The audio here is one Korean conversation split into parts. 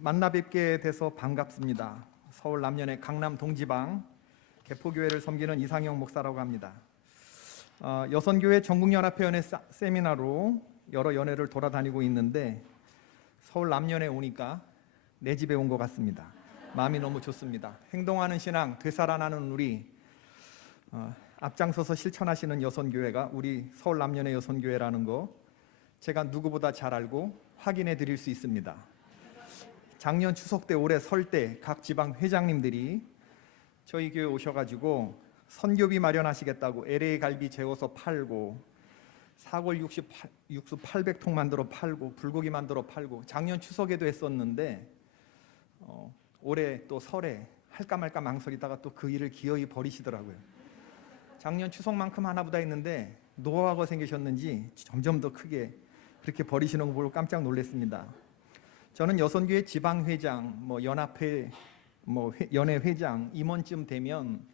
만나 뵙게 돼서 반갑습니다. 서울 남년의 강남 동지방 개포교회를 섬기는 이상영 목사라고 합니다. 여선교회 전국연합회 연회 세미나로 여러 연회를 돌아다니고 있는데 서울 남년에 오니까 내 집에 온 것 같습니다. 마음이 너무 좋습니다. 행동하는 신앙, 되살아나는 우리, 앞장서서 실천하시는 여선교회가 우리 서울 남년의 여선교회라는 거 제가 누구보다 잘 알고 확인해 드릴 수 있습니다. 작년 추석 때 올해 설 때 각 지방 회장님들이 저희 교회 오셔가지고 선교비 마련하시겠다고 LA 갈비 재워서 팔고 사골 육수 800통 만들어 팔고 불고기 만들어 팔고 작년 추석에도 했었는데 올해 또 설에 할까 말까 망설이다가 또 그 일을 기어이 버리시더라고요. 작년 추석만큼 하나보다 했는데 노하우가 생기셨는지 점점 더 크게 그렇게 버리시는 거 보고 깜짝 놀랐습니다. 저는 여선교회 지방회장, 연합회, 연회 회장 임원쯤 되면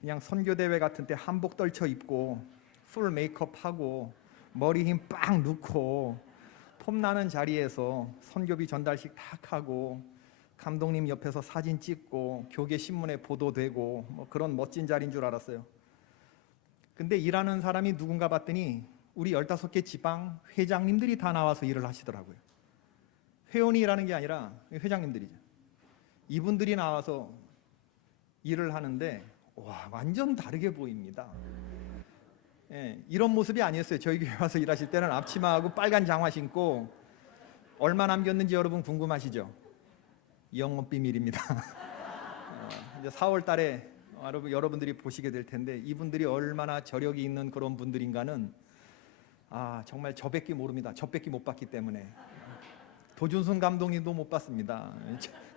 그냥 선교대회 같은 때 한복 떨쳐 입고 풀 메이크업하고 머리 힘 빡 넣고 폼나는 자리에서 선교비 전달식 탁 하고 감독님 옆에서 사진 찍고 교계 신문에 보도되고 그런 멋진 자리인 줄 알았어요. 근데 일하는 사람이 누군가 봤더니 우리 15개 지방 회장님들이 다 나와서 일을 하시더라고요. 회원이 일하는 게 아니라 회장님들이죠. 이분들이 나와서 일을 하는데 와, 완전 다르게 보입니다. 이런 모습이 아니었어요. 저희 교회 와서 일하실 때는 앞치마하고 빨간 장화 신고 얼마 남겼는지 여러분 궁금하시죠? 영업 비밀입니다. 이제 4월 달에 여러분들이 보시게 될 텐데 이분들이 얼마나 저력이 있는 그런 분들인가는 정말 저밖에 모릅니다. 저밖에 못 봤기 때문에. 도준순 감독님도 못 봤습니다.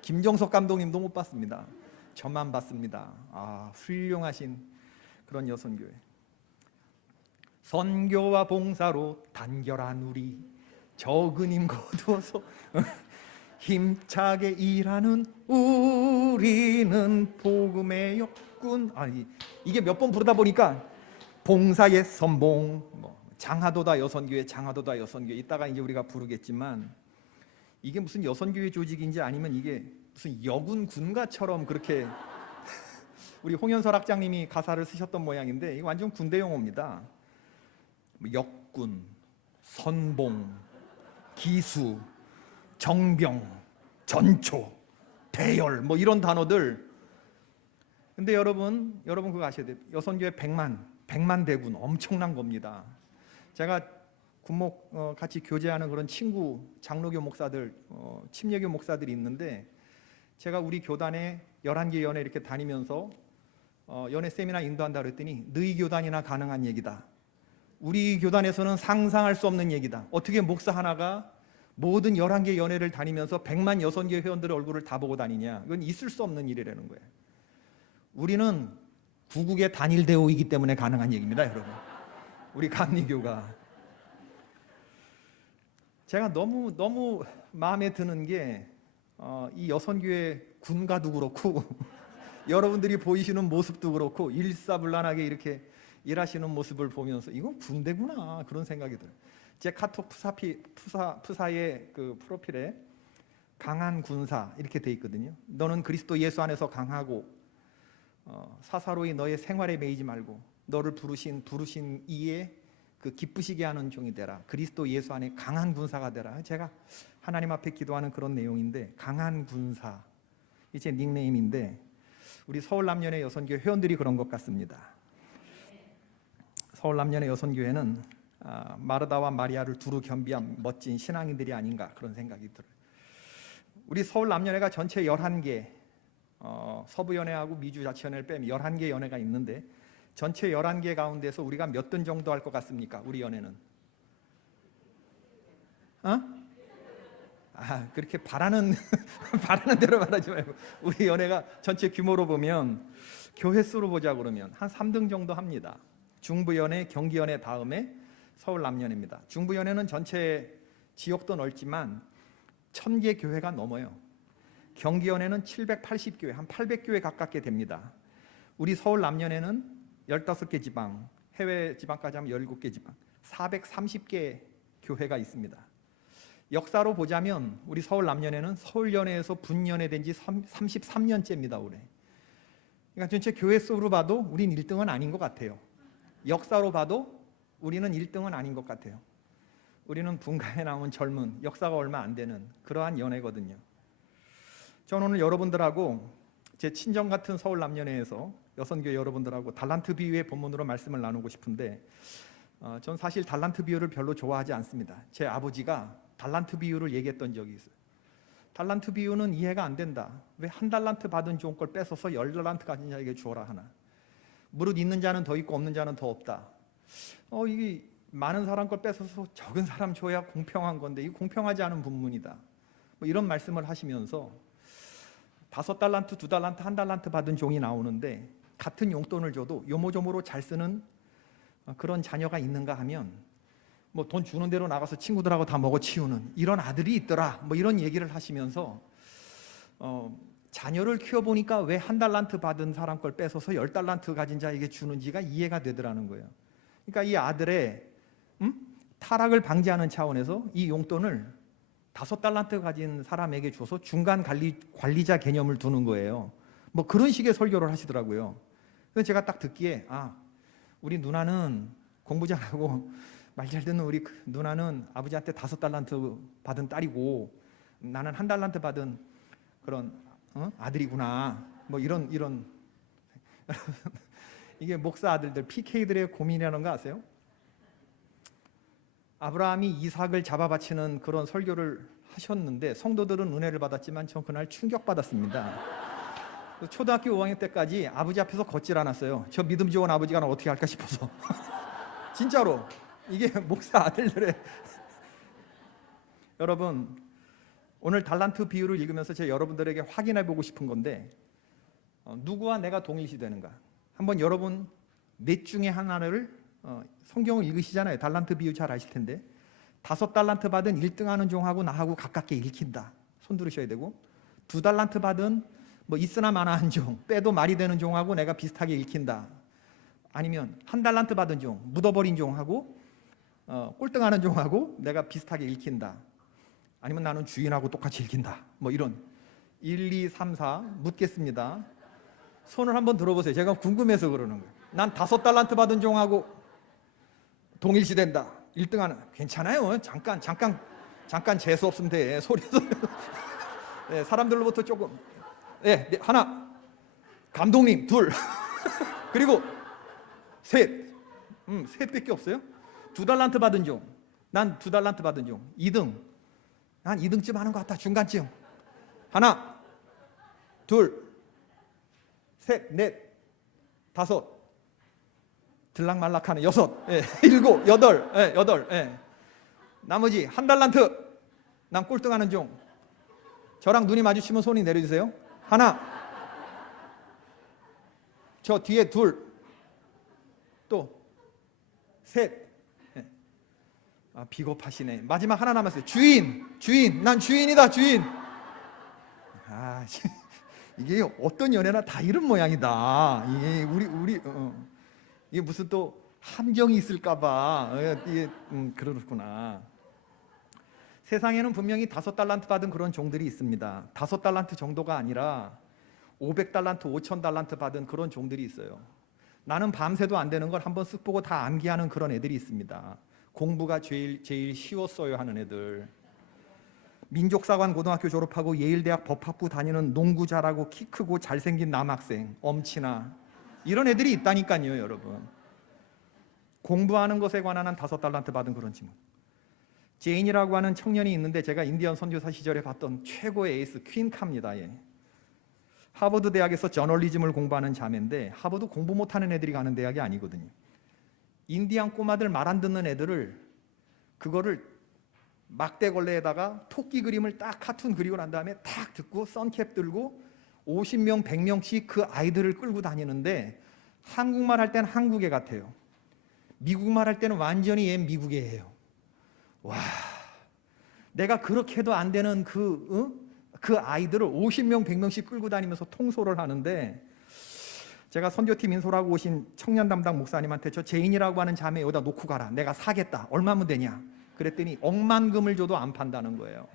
김정석 감독님도 못 봤습니다. 저만 봤습니다. 훌륭하신 그런 여선교회. 선교와 봉사로 단결한 우리 적은 힘 거두어서 힘차게 일하는 우리는 복음의 역군. 이게 몇 번 부르다 보니까 봉사의 선봉, 장하도다 여선교회, 장하도다 여선교회 이따가 이제 우리가 부르겠지만 이게 무슨 여선교회 조직인지 아니면 이게 무슨 여군 군가처럼 그렇게 우리 홍현설 학장님이 가사를 쓰셨던 모양인데 이게 완전 군대 용어입니다. 역군, 선봉, 기수, 정병, 전초, 대열 이런 단어들. 근데 여러분 그거 아셔야 돼요. 여선교회 100만 대군 엄청난 겁니다. 제가 군목 같이 교제하는 그런 친구 장로교 목사들, 침례교 목사들이 있는데 제가 우리 교단에 11개 연회 이렇게 다니면서 연회 세미나 인도한다 그랬더니 너희 교단이나 가능한 얘기다. 우리 교단에서는 상상할 수 없는 얘기다. 어떻게 목사 하나가 모든 11개 연회를 다니면서 100만 여선교 회원들의 얼굴을 다 보고 다니냐. 이건 있을 수 없는 일이라는 거예요. 우리는 구국의 단일 대우이기 때문에 가능한 얘기입니다, 여러분. 우리 감리교가. 제가 너무 마음에 드는 게 이 여선교회 군가도 그렇고 여러분들이 보이시는 모습도 그렇고 일사불란하게 이렇게 일하시는 모습을 보면서 이건 군대구나 그런 생각이 들어요. 제 카톡 푸사의 그 프로필에 강한 군사 이렇게 돼 있거든요. 너는 그리스도 예수 안에서 강하고 사사로이 너의 생활에 매이지 말고 너를 부르신 이에 그 기쁘시게 하는 종이 되라. 그리스도 예수 안에 강한 군사가 되라. 제가 하나님 앞에 기도하는 그런 내용인데 강한 군사 이게 제 닉네임인데 우리 서울 남년의 여선교회 회원들이 그런 것 같습니다. 서울 남년의 여선교회는 마르다와 마리아를 두루 겸비한 멋진 신앙인들이 아닌가 그런 생각이 들어요. 우리 서울 남년회가 전체 11개 서부연회하고 미주자치연회를 빼면 11개 연회가 있는데 전체 11개 가운데서 우리가 몇 등 정도 할 것 같습니까? 우리 연회는 그렇게 바라는 대로 말하지 말고 우리 연회가 전체 규모로 보면 교회 수로 보자 그러면 한 3등 정도 합니다. 중부연회, 경기연회 다음에 서울 남연회입니다. 중부연회는 전체 지역도 넓지만 1000개 교회가 넘어요. 경기연회는 780교회, 한 800교회 가깝게 됩니다. 우리 서울 남연회는 15개 지방, 해외 지방까지 하면 17개 지방, 430개 교회가 있습니다. 역사로 보자면 우리 서울 남연회는 서울연회에서 분연회 된 지 33년째입니다 올해. 그러니까 전체 교회 수로 봐도 우린 1등은 아닌 것 같아요. 역사로 봐도 우리는 1등은 아닌 것 같아요. 우리는 분가에 나온 젊은, 역사가 얼마 안 되는 그러한 연회거든요. 저는 오늘 여러분들하고 제 친정 같은 서울 남연회에서 여선교회 여러분들하고 달란트 비유의 본문으로 말씀을 나누고 싶은데, 전 사실 달란트 비유를 별로 좋아하지 않습니다. 제 아버지가 달란트 비유를 얘기했던 적이 있어요. 달란트 비유는 이해가 안 된다. 왜 한 달란트 받은 종 걸 뺏어서 10달란트 가진 자에게 주어라 하나. 무릇 있는 자는 더 있고 없는 자는 더 없다. 이게 많은 사람 걸 뺏어서 적은 사람 줘야 공평한 건데 이 공평하지 않은 분문이다. 뭐 이런 말씀을 하시면서 5달란트, 2달란트, 1달란트 받은 종이 나오는데 같은 용돈을 줘도 요모조모로 잘 쓰는 그런 자녀가 있는가 하면 뭐 돈 주는 대로 나가서 친구들하고 다 먹어치우는 이런 아들이 있더라. 뭐 이런 얘기를 하시면서 자녀를 키워보니까 왜 1달란트 받은 사람 걸 뺏어서 10달란트 가진 자에게 주는지가 이해가 되더라는 거예요. 그러니까 이 아들의 타락을 방지하는 차원에서 이 용돈을 5달란트 가진 사람에게 줘서 중간 관리자 개념을 두는 거예요. 뭐 그런 식의 설교를 하시더라고요. 그래서 제가 딱 듣기에 우리 누나는 공부 잘하고 말 잘 듣는 우리 누나는 아버지한테 5달란트 받은 딸이고 나는 1달란트 받은 그런 아들이구나. 뭐 이런 이게 목사 아들들 PK들의 고민이라는 거 아세요? 아브라함이 이삭을 잡아 바치는 그런 설교를 하셨는데 성도들은 은혜를 받았지만 전 그날 충격받았습니다. 초등학교 5학년 때까지 아버지 앞에서 걷질 않았어요. 저 믿음 좋은 아버지가 나 어떻게 할까 싶어서. 진짜로 이게 목사 아들들의 여러분, 오늘 달란트 비유를 읽으면서 제가 여러분들에게 확인해 보고 싶은 건데 누구와 내가 동일시되는가? 한번 여러분 넷 중에 하나를 성경을 읽으시잖아요. 달란트 비유 잘 아실 텐데 5달란트 받은 1등하는 종하고 나하고 가깝게 읽힌다. 손 들으셔야 되고 2달란트 받은 뭐 있으나 마나한 종, 빼도 말이 되는 종하고 내가 비슷하게 읽힌다. 아니면 1달란트 받은 종, 묻어버린 종하고 꼴등하는 종하고 내가 비슷하게 읽힌다. 아니면 나는 주인하고 똑같이 읽힌다. 뭐 이런 1, 2, 3, 4 묻겠습니다. 손을 한번 들어보세요. 제가 궁금해서 그러는 거예요. 난 5달란트 받은 종하고 동일시된다. 1등하는 괜찮아요. 잠깐 재수 없으면 돼. 소리에서 네, 사람들로부터 조금 네, 하나 감독님 둘 그리고 셋밖에 없어요. 2달란트 받은 종, 난 2달란트 받은 종 2등, 난 2등쯤 하는 것 같다. 중간쯤. 하나 둘 셋, 넷, 5 들락말락하는 6, 7, 8, 나머지 1달란트 난 꼴등하는 종. 저랑 눈이 마주치면 손이 내려주세요. 하나, 저 뒤에 둘, 또 셋. 비겁하시네. 마지막 하나 남았어요. 주인, 난 주인이다. 주인. 이게 어떤 연애나 다 이런 모양이다. 이게 이게 무슨 또 함정이 있을까봐 이게 그렇구나. 세상에는 분명히 5달란트 받은 그런 종들이 있습니다. 5달란트 정도가 아니라 500달란트, 5000달란트 받은 그런 종들이 있어요. 나는 밤새도 안 되는 걸 한번 쓱 보고 다 암기하는 그런 애들이 있습니다. 공부가 제일 쉬웠어요 하는 애들. 민족사관 고등학교 졸업하고 예일대학 법학부 다니는 농구 잘하고 키 크고 잘생긴 남학생, 엄친아 이런 애들이 있다니까요 여러분. 공부하는 것에 관한 한 5달란트 받은 그런 친구. 제인이라고 하는 청년이 있는데 제가 인디언 선교사 시절에 봤던 최고의 에이스 퀸카입니다. 하버드 대학에서 저널리즘을 공부하는 자매인데 하버드 공부 못하는 애들이 가는 대학이 아니거든요. 인디안 꼬마들 말 안 듣는 애들을 그거를 막대걸레에다가 토끼 그림을 딱 카툰 그리고 난 다음에 탁 듣고 선캡 들고 50명, 100명씩 그 아이들을 끌고 다니는데 한국말 할 때는 한국애 같아요. 미국말 할 때는 완전히 옛 미국애예요. 와, 내가 그렇게 해도 안 되는 그 아이들을 50명, 100명씩 끌고 다니면서 통솔을 하는데 제가 선교팀 인솔하고 오신 청년 담당 목사님한테 저 제인이라고 하는 자매 여기다 놓고 가라. 내가 사겠다. 얼마면 되냐? 그랬더니 억만금을 줘도 안 판다는 거예요.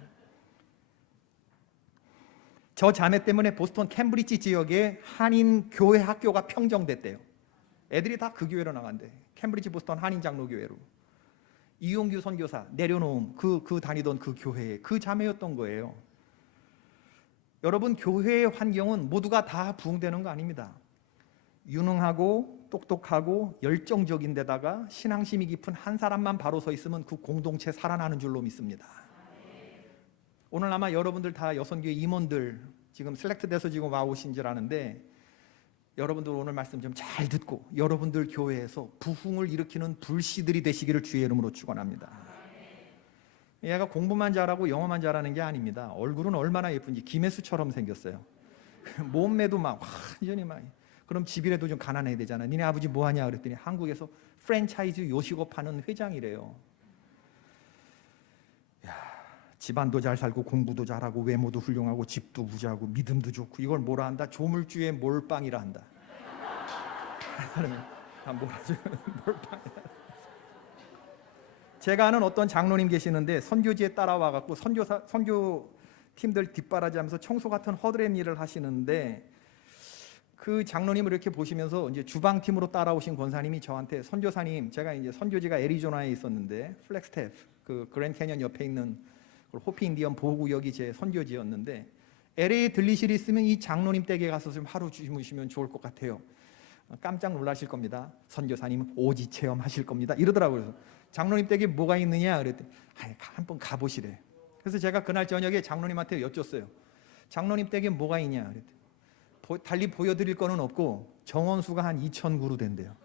저 자매 때문에 보스턴 캠브리지 지역에 한인 교회 학교가 평정됐대요. 애들이 다 그 교회로 나간대. 캠브리지 보스턴 한인 장로교회로. 이용규 선교사 내려놓은 그 다니던 그 교회에 그 자매였던 거예요. 여러분, 교회의 환경은 모두가 다 부흥되는 거 아닙니다. 유능하고 똑똑하고 열정적인 데다가 신앙심이 깊은 한 사람만 바로 서 있으면 그 공동체 살아나는 줄로 믿습니다. 오늘 아마 여러분들 다 여선교회 임원들 지금 셀렉트 돼서 지금 와오신 줄 아는데, 여러분들 오늘 말씀 좀 잘 듣고 여러분들 교회에서 부흥을 일으키는 불씨들이 되시기를 주의 이름으로 축원합니다. 얘가 공부만 잘하고 영어만 잘하는 게 아닙니다. 얼굴은 얼마나 예쁜지 김혜수처럼 생겼어요. 몸매도 막 완전히 막. 그럼 집이라도 좀 가난해야 되잖아. 니네 아버지 뭐 하냐 그랬더니 한국에서 프랜차이즈 요식업 하는 회장이래요. 야, 집안도 잘 살고 공부도 잘하고 외모도 훌륭하고 집도 부자고 믿음도 좋고, 이걸 뭐라 한다? 조물주의 몰빵이라 한다. 몰빵이라. 제가 아는 어떤 장로님 계시는데 선교지에 따라와 갖고 선교 팀들 뒷바라지하면서 청소 같은 허드렛 일을 하시는데, 그 장로님을 이렇게 보시면서 이제 주방팀으로 따라오신 권사님이 저한테, 선교사님, 제가 이제 선교지가 애리조나에 있었는데 플렉스텝 그 그랜드 캐년 옆에 있는 호피 인디언 보호구역이 제 선교지였는데, LA에 들리실 일 있으면 이 장로님 댁에 가서 좀 하루 주무시면 좋을 것 같아요. 깜짝 놀라실 겁니다. 선교사님 오지 체험하실 겁니다. 이러더라고요. 그래서 장로님 댁에 뭐가 있느냐 그랬더니 한번 가보시래. 그래서 제가 그날 저녁에 장로님한테 여쭸어요. 장로님 댁에 뭐가 있냐 그랬더니 달리 보여드릴 거는 없고 정원수가 한 2,000그루 된대요.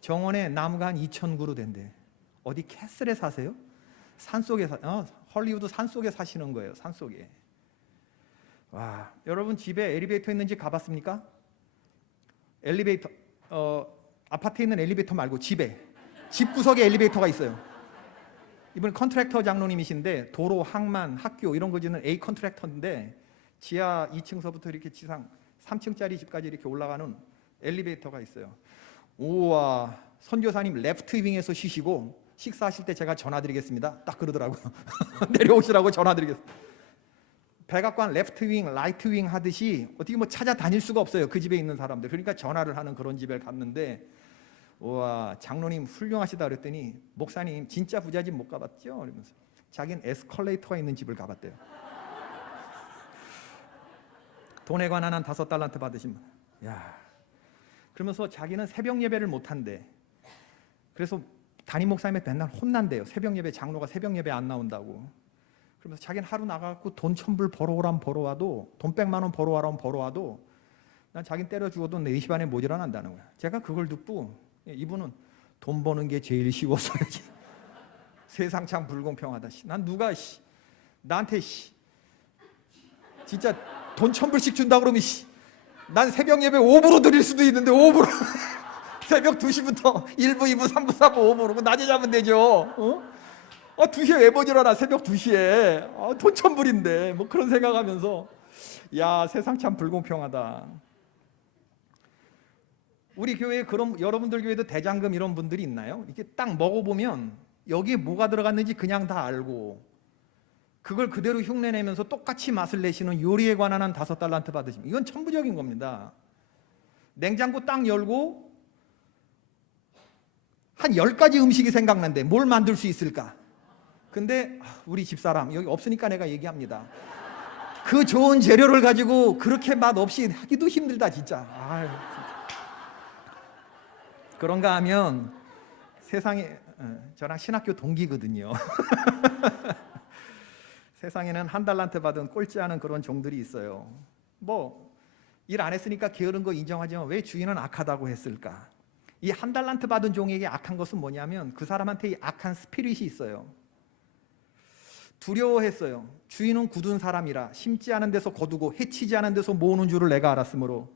정원에 나무가 한 2,000그루 된대. 어디 캐슬에 사세요? 산속에 헐리우드 산속에 사시는 거예요. 산속에. 와, 여러분 집에 엘리베이터 있는지 가봤습니까? 엘리베이터, 아파트에 있는 엘리베이터 말고 집 구석에 엘리베이터가 있어요. 이분 컨트랙터 장로님이신데 도로, 항만, 학교 이런 거 짓는 A 컨트랙터인데 지하 2층서부터 이렇게 지상 3층짜리 집까지 이렇게 올라가는 엘리베이터가 있어요. 우와, 선교사님 레프트 윙에서 쉬시고 식사하실 때 제가 전화드리겠습니다. 딱 그러더라고요. 내려오시라고 전화드리겠습니다. 백악관 레프트 윙, 라이트 윙 하듯이 어떻게 뭐 찾아다닐 수가 없어요. 그 집에 있는 사람들. 그러니까 전화를 하는 그런 집에 갔는데, 우와, 장로님 훌륭하시다 그랬더니, 목사님 진짜 부자집 못 가봤죠? 이러면서 자기는 에스컬레이터가 있는 집을 가봤대요. 돈에 관한 한 5달란트 받으신 분. 야, 그러면서 자기는 새벽 예배를 못 한대. 그래서 담임 목사님한테 맨날 혼난대요. 새벽 예배, 장로가 새벽 예배 안 나온다고. 그러면서 자기는 하루 나가고 돈 1,000불 벌어오라면 벌어와도, 돈 100만 원 벌어와라면 벌어와도 난 자기는 때려 죽어도 4시 반에 못 일어난다는 거야. 제가 그걸 듣고, 이분은 돈 버는 게 제일 쉬워서야지. 세상 참 불공평하다. 난 누가 나한테 진짜 돈 1,000불씩 준다 그러면 난 새벽 예배 5부로 드릴 수도 있는데 5부로 새벽 2시부터 1부, 2부, 3부, 4부, 5부로 낮에 자면 되죠. 2시에 왜 못 일어나? 새벽 2시에 돈 1,000불인데 뭐 그런 생각하면서, 야, 세상 참 불공평하다. 우리 교회에 그런, 여러분들 교회도 대장금 이런 분들이 있나요? 이렇게 딱 먹어보면 여기에 뭐가 들어갔는지 그냥 다 알고 그걸 그대로 흉내내면서 똑같이 맛을 내시는 요리에 관한 한 5달란트 받으시면, 이건 천부적인 겁니다. 냉장고 딱 열고 한 10가지 음식이 생각난데 뭘 만들 수 있을까? 근데 우리 집사람 여기 없으니까 내가 얘기합니다. 그 좋은 재료를 가지고 그렇게 맛없이 하기도 힘들다 진짜. 아유, 그런가 하면 세상에, 저랑 신학교 동기거든요. 세상에는 1달란트 받은 꼴찌 하는 그런 종들이 있어요. 뭐 일 안 했으니까 게으른 거 인정하지만 왜 주인은 악하다고 했을까? 이 1달란트 받은 종에게 악한 것은 뭐냐면 그 사람한테 이 악한 스피릿이 있어요. 두려워했어요. 주인은 굳은 사람이라 심지 않은 데서 거두고 해치지 않은 데서 모으는 줄을 내가 알았으므로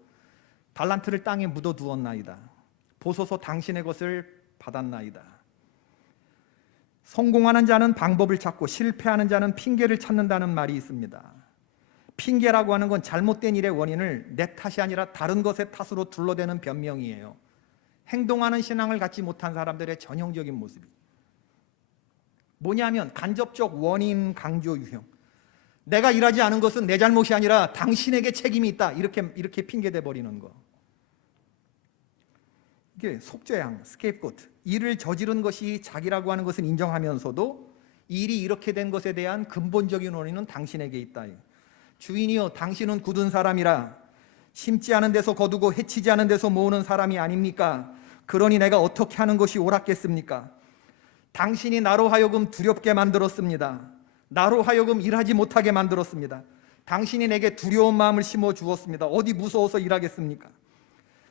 달란트를 땅에 묻어두었나이다. 보소서 당신의 것을 받았나이다. 성공하는 자는 방법을 찾고 실패하는 자는 핑계를 찾는다는 말이 있습니다. 핑계라고 하는 건 잘못된 일의 원인을 내 탓이 아니라 다른 것의 탓으로 둘러대는 변명이에요. 행동하는 신앙을 갖지 못한 사람들의 전형적인 모습이. 뭐냐면 간접적 원인 강조 유형. 내가 일하지 않은 것은 내 잘못이 아니라 당신에게 책임이 있다. 이렇게 핑계대 버리는 거. 이게 속죄양, 스케이프고트. 일을 저지른 것이 자기라고 하는 것은 인정하면서도 일이 이렇게 된 것에 대한 근본적인 원인은 당신에게 있다. 주인이여, 당신은 굳은 사람이라 심지 않은 데서 거두고 해치지 않은 데서 모으는 사람이 아닙니까? 그러니 내가 어떻게 하는 것이 옳았겠습니까? 당신이 나로 하여금 두렵게 만들었습니다. 나로 하여금 일하지 못하게 만들었습니다. 당신이 내게 두려운 마음을 심어 주었습니다. 어디 무서워서 일하겠습니까?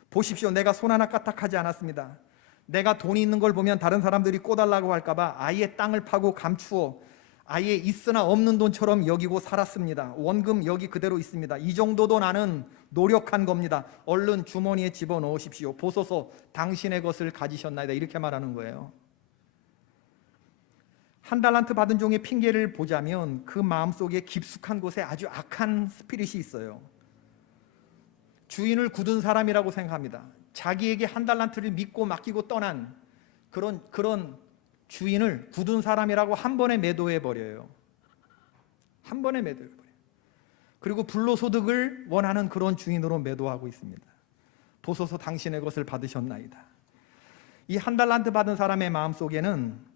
보십시오, 내가 손 하나 까딱하지 않았습니다. 내가 돈이 있는 걸 보면 다른 사람들이 꼬달라고 할까 봐 아예 땅을 파고 감추어 아예 있으나 없는 돈처럼 여기고 살았습니다. 원금 여기 그대로 있습니다. 이 정도도 나는 노력한 겁니다. 얼른 주머니에 집어넣으십시오. 보소서, 당신의 것을 가지셨나이다. 이렇게 말하는 거예요. 한 달란트 받은 종의 핑계를 보자면 그 마음속에 깊숙한 곳에 아주 악한 스피릿이 있어요. 주인을 굳은 사람이라고 생각합니다. 자기에게 한 달란트를 믿고 맡기고 떠난 그런 주인을 굳은 사람이라고 한 번에 매도해 버려요. 한 번에 매도해 버려요. 그리고 불로소득을 원하는 그런 주인으로 매도하고 있습니다. 보소서, 당신의 것을 받으셨나이다. 이 한 달란트 받은 사람의 마음속에는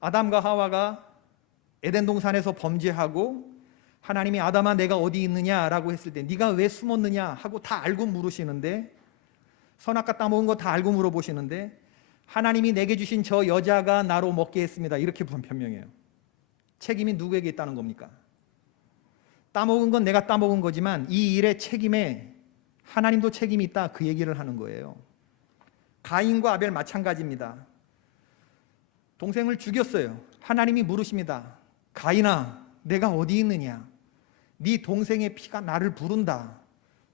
아담과 하와가 에덴 동산에서 범죄하고 하나님이 아담아 내가 어디 있느냐라고 했을 때 네가 왜 숨었느냐 하고 다 알고 물으시는데, 선악과 따먹은 거 다 알고 물어보시는데 하나님이 내게 주신 저 여자가 나로 먹게 했습니다. 이렇게 변명해요. 책임이 누구에게 있다는 겁니까? 따먹은 건 내가 따먹은 거지만 이 일의 책임에 하나님도 책임이 있다, 그 얘기를 하는 거예요. 가인과 아벨 마찬가지입니다. 동생을 죽였어요. 하나님이 물으십니다. 가인아, 내가 어디 있느냐? 네 동생의 피가 나를 부른다.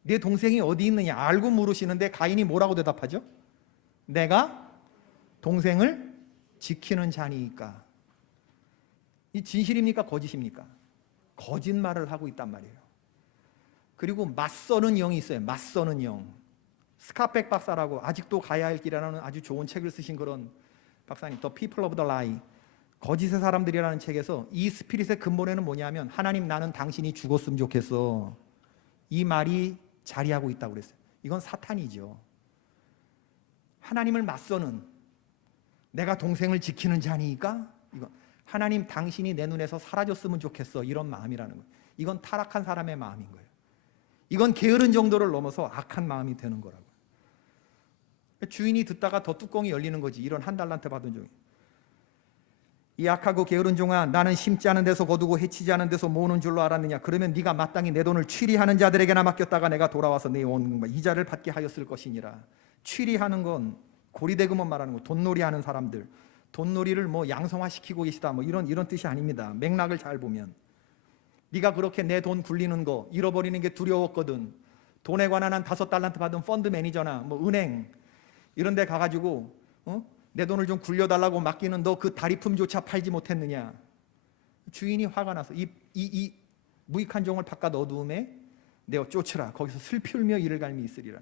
네 동생이 어디 있느냐? 알고 물으시는데 가인이 뭐라고 대답하죠? 내가 동생을 지키는 자니까. 이 진실입니까? 거짓입니까? 거짓말을 하고 있단 말이에요. 그리고 맞서는 영이 있어요. 맞서는 영. 스카펙 박사라고 아직도 가야 할 길이라는 아주 좋은 책을 쓰신 그런 박사님, The People of the Lie, 거짓의 사람들이라는 책에서 이 스피릿의 근본에는 뭐냐면 하나님, 나는 당신이 죽었으면 좋겠어. 이 말이 자리하고 있다고 그랬어요. 이건 사탄이죠. 하나님을 맞서는, 내가 동생을 지키는 자니까 이건 하나님, 당신이 내 눈에서 사라졌으면 좋겠어, 이런 마음이라는 거예요. 이건 타락한 사람의 마음인 거예요. 이건 게으른 정도를 넘어서 악한 마음이 되는 거라고요. 주인이 듣다가 더 뚜껑이 열리는 거지. 이런 한 달란트 받은 종이. 이 악하고 게으른 종아, 나는 심지 않은 데서 거두고 해치지 않은 데서 모으는 줄로 알았느냐? 그러면 네가 마땅히 내 돈을 취리하는 자들에게나 맡겼다가 내가 돌아와서 네 원금과 이자를 받게 하였을 것이니라. 취리하는 건 고리대금을 말하는 거. 돈놀이하는 사람들, 돈놀이를 뭐 양성화시키고 계시다, 뭐 이런 뜻이 아닙니다. 맥락을 잘 보면 네가 그렇게 내 돈 굴리는 거, 잃어버리는 게 두려웠거든. 돈에 관한 한 5달란트 받은 펀드 매니저나 뭐 은행 이런 데 가가지고 내 돈을 좀 굴려달라고 맡기는 너 그 다리품조차 팔지 못했느냐? 주인이 화가 나서 이 무익한 종을 바깥 어두움에 내어 쫓으라. 거기서 슬피 울며 이를 갈미 있으리라.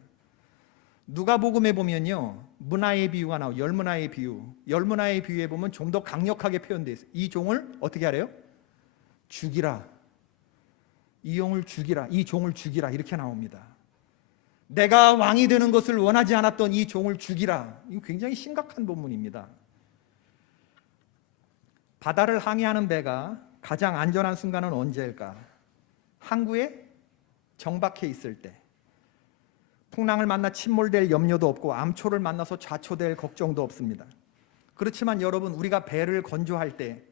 누가복음에 보면요, 문화의 비유가 나와요. 열문화의 비유. 열문화의 비유에 보면 좀 더 강력하게 표현되어 있어요. 이 종을 어떻게 하래요? 죽이라. 이 종을 죽이라. 이 종을 죽이라. 이렇게 나옵니다. 내가 왕이 되는 것을 원하지 않았던 이 종을 죽이라. 이거 굉장히 심각한 본문입니다. 바다를 항해하는 배가 가장 안전한 순간은 언제일까? 항구에 정박해 있을 때. 풍랑을 만나 침몰될 염려도 없고 암초를 만나서 좌초될 걱정도 없습니다. 그렇지만 여러분, 우리가 배를 건조할 때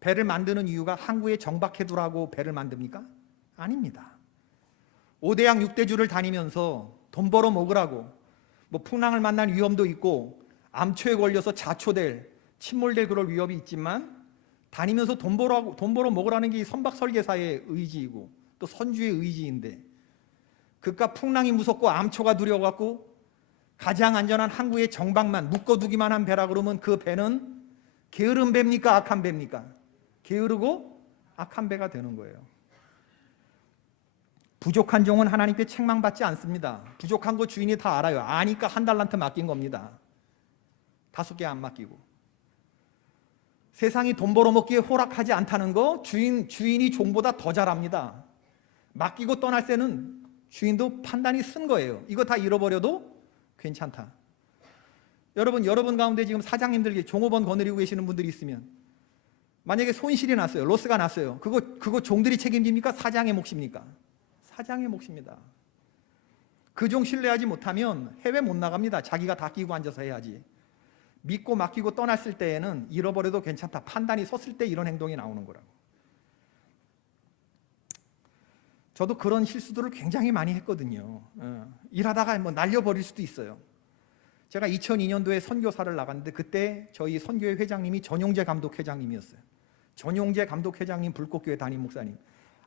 배를 만드는 이유가 항구에 정박해 두라고 배를 만듭니까? 아닙니다. 5대양 6대주를 다니면서 돈 벌어 먹으라고, 뭐 풍랑을 만날 위험도 있고 암초에 걸려서 자초될, 침몰될 그럴 위협이 있지만 다니면서 돈 벌어 먹으라는 게 선박 설계사의 의지이고 또 선주의 의지인데, 그깟 풍랑이 무섭고 암초가 두려워갖고 가장 안전한 항구의 정박만 묶어두기만 한 배라 그러면 그 배는 게으른 배입니까? 악한 배입니까? 게으르고 악한 배가 되는 거예요. 부족한 종은 하나님께 책망받지 않습니다. 부족한 거 주인이 다 알아요. 아니까 한 달란트 맡긴 겁니다. 5개 안 맡기고. 세상이 돈 벌어먹기에 호락하지 않다는 거 주인이 종보다 더 잘합니다. 맡기고 떠날 때는 주인도 판단이 쓴 거예요. 이거 다 잃어버려도 괜찮다. 여러분 가운데 지금 사장님들 종업원 거느리고 계시는 분들이 있으면 만약에 손실이 났어요. 로스가 났어요. 그거 종들이 책임집니까? 사장의 몫입니까? 사장의 몫입니다. 그 종 신뢰하지 못하면 해외 못 나갑니다. 자기가 다 끼고 앉아서 해야지. 믿고 맡기고 떠났을 때에는 잃어버려도 괜찮다. 판단이 섰을 때 이런 행동이 나오는 거라고. 저도 그런 실수들을 굉장히 많이 했거든요. 일하다가 뭐 날려버릴 수도 있어요. 제가 2002년도에 선교사를 나갔는데 그때 저희 선교회 회장님이 전용재 감독 회장님이었어요. 전용재 감독 회장님 불꽃교회 담임 목사님.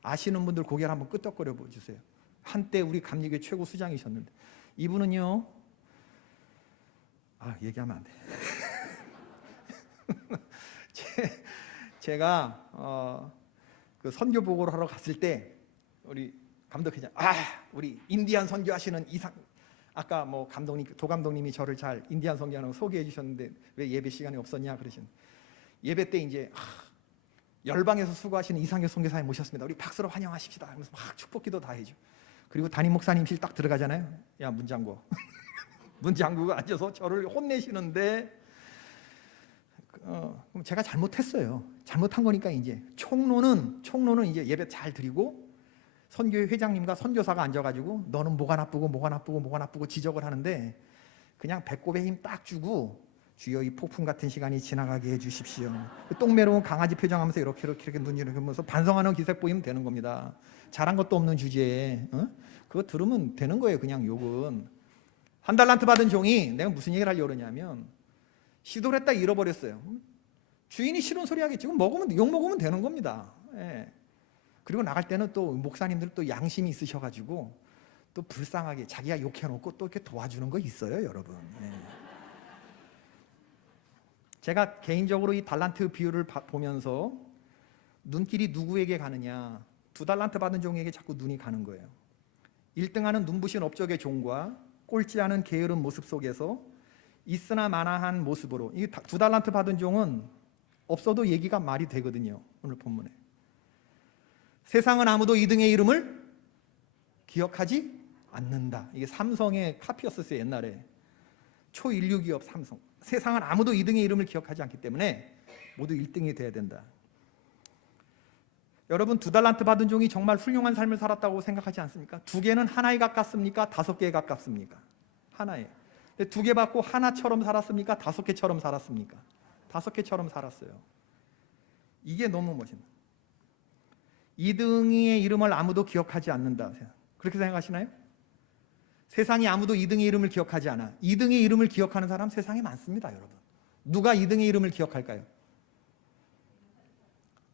아시는 분들 고개를 한번 끄덕거려 보주세요. 한때 우리 감리교회 최고 수장이셨는데 이분은요. 얘기하면 안 돼. 제가 그 선교 보고를 하러 갔을 때 우리 감독회장, 우리 인디안 선교하시는 아까 뭐 도감독님이 저를 잘 인디안 선교하는 거 소개해 주셨는데 왜 예배 시간이 없었냐 그러신. 예배 때 이제 열방에서 수고하시는 이상교 선교사님 모셨습니다. 우리 박수로 환영하십시다. 하면서 막 축복기도 다 해줘. 그리고 담임 목사님실 딱 들어가잖아요. 야, 문 잠궈. 문 잠그고 앉아서 저를 혼내시는데 그럼 제가 잘못했어요. 잘못한 거니까 이제 총로는 이제 예배 잘 드리고 선교회 회장님과 선교사가 앉아가지고 너는 뭐가 나쁘고 지적을 하는데 그냥 배꼽에 힘 딱 주고 주여 이 폭풍 같은 시간이 지나가게 해주십시오. 똥매로운 강아지 표정하면서 이렇게 눈 이렇게 하면서 반성하는 기색 보이면 되는 겁니다. 잘한 것도 없는 주제에 그거 들으면 되는 거예요. 그냥 욕은. 한 달란트 받은 종이 내가 무슨 얘기를 하려고 그러냐면 시도를 했다 잃어버렸어요. 주인이 싫은 소리 하겠지. 욕 먹으면 되는 겁니다. 예. 그리고 나갈 때는 또 목사님들 또 양심이 있으셔가지고 또 불쌍하게 자기가 욕해놓고 또 이렇게 도와주는 거 있어요, 여러분. 예. 제가 개인적으로 이 달란트 비율을 보면서 눈길이 누구에게 가느냐, 2달란트 받은 종에게 자꾸 눈이 가는 거예요. 1등하는 눈부신 업적의 종과 꼴찌 않은 게으른 모습 속에서 있으나 마나한 모습으로, 이 2달란트 받은 종은 없어도 얘기가 말이 되거든요. 오늘 본문에 세상은 아무도 2등의 이름을 기억하지 않는다. 이게 삼성의 카피였었어요. 옛날에 초인류 기업 삼성. 세상은 아무도 2등의 이름을 기억하지 않기 때문에 모두 1등이 돼야 된다. 여러분 2달란트 받은 종이 정말 훌륭한 삶을 살았다고 생각하지 않습니까? 2개는 하나에 가깝습니까? 5개에 가깝습니까? 하나에. 2개 받고 하나처럼 살았습니까? 5개처럼 살았습니까? 5개처럼 살았어요. 이게 너무 멋있다. 2등의 이름을 아무도 기억하지 않는다. 그렇게 생각하시나요? 세상이 아무도 2등의 이름을 기억하지 않아. 2등의 이름을 기억하는 사람 세상에 많습니다, 여러분. 누가 2등의 이름을 기억할까요?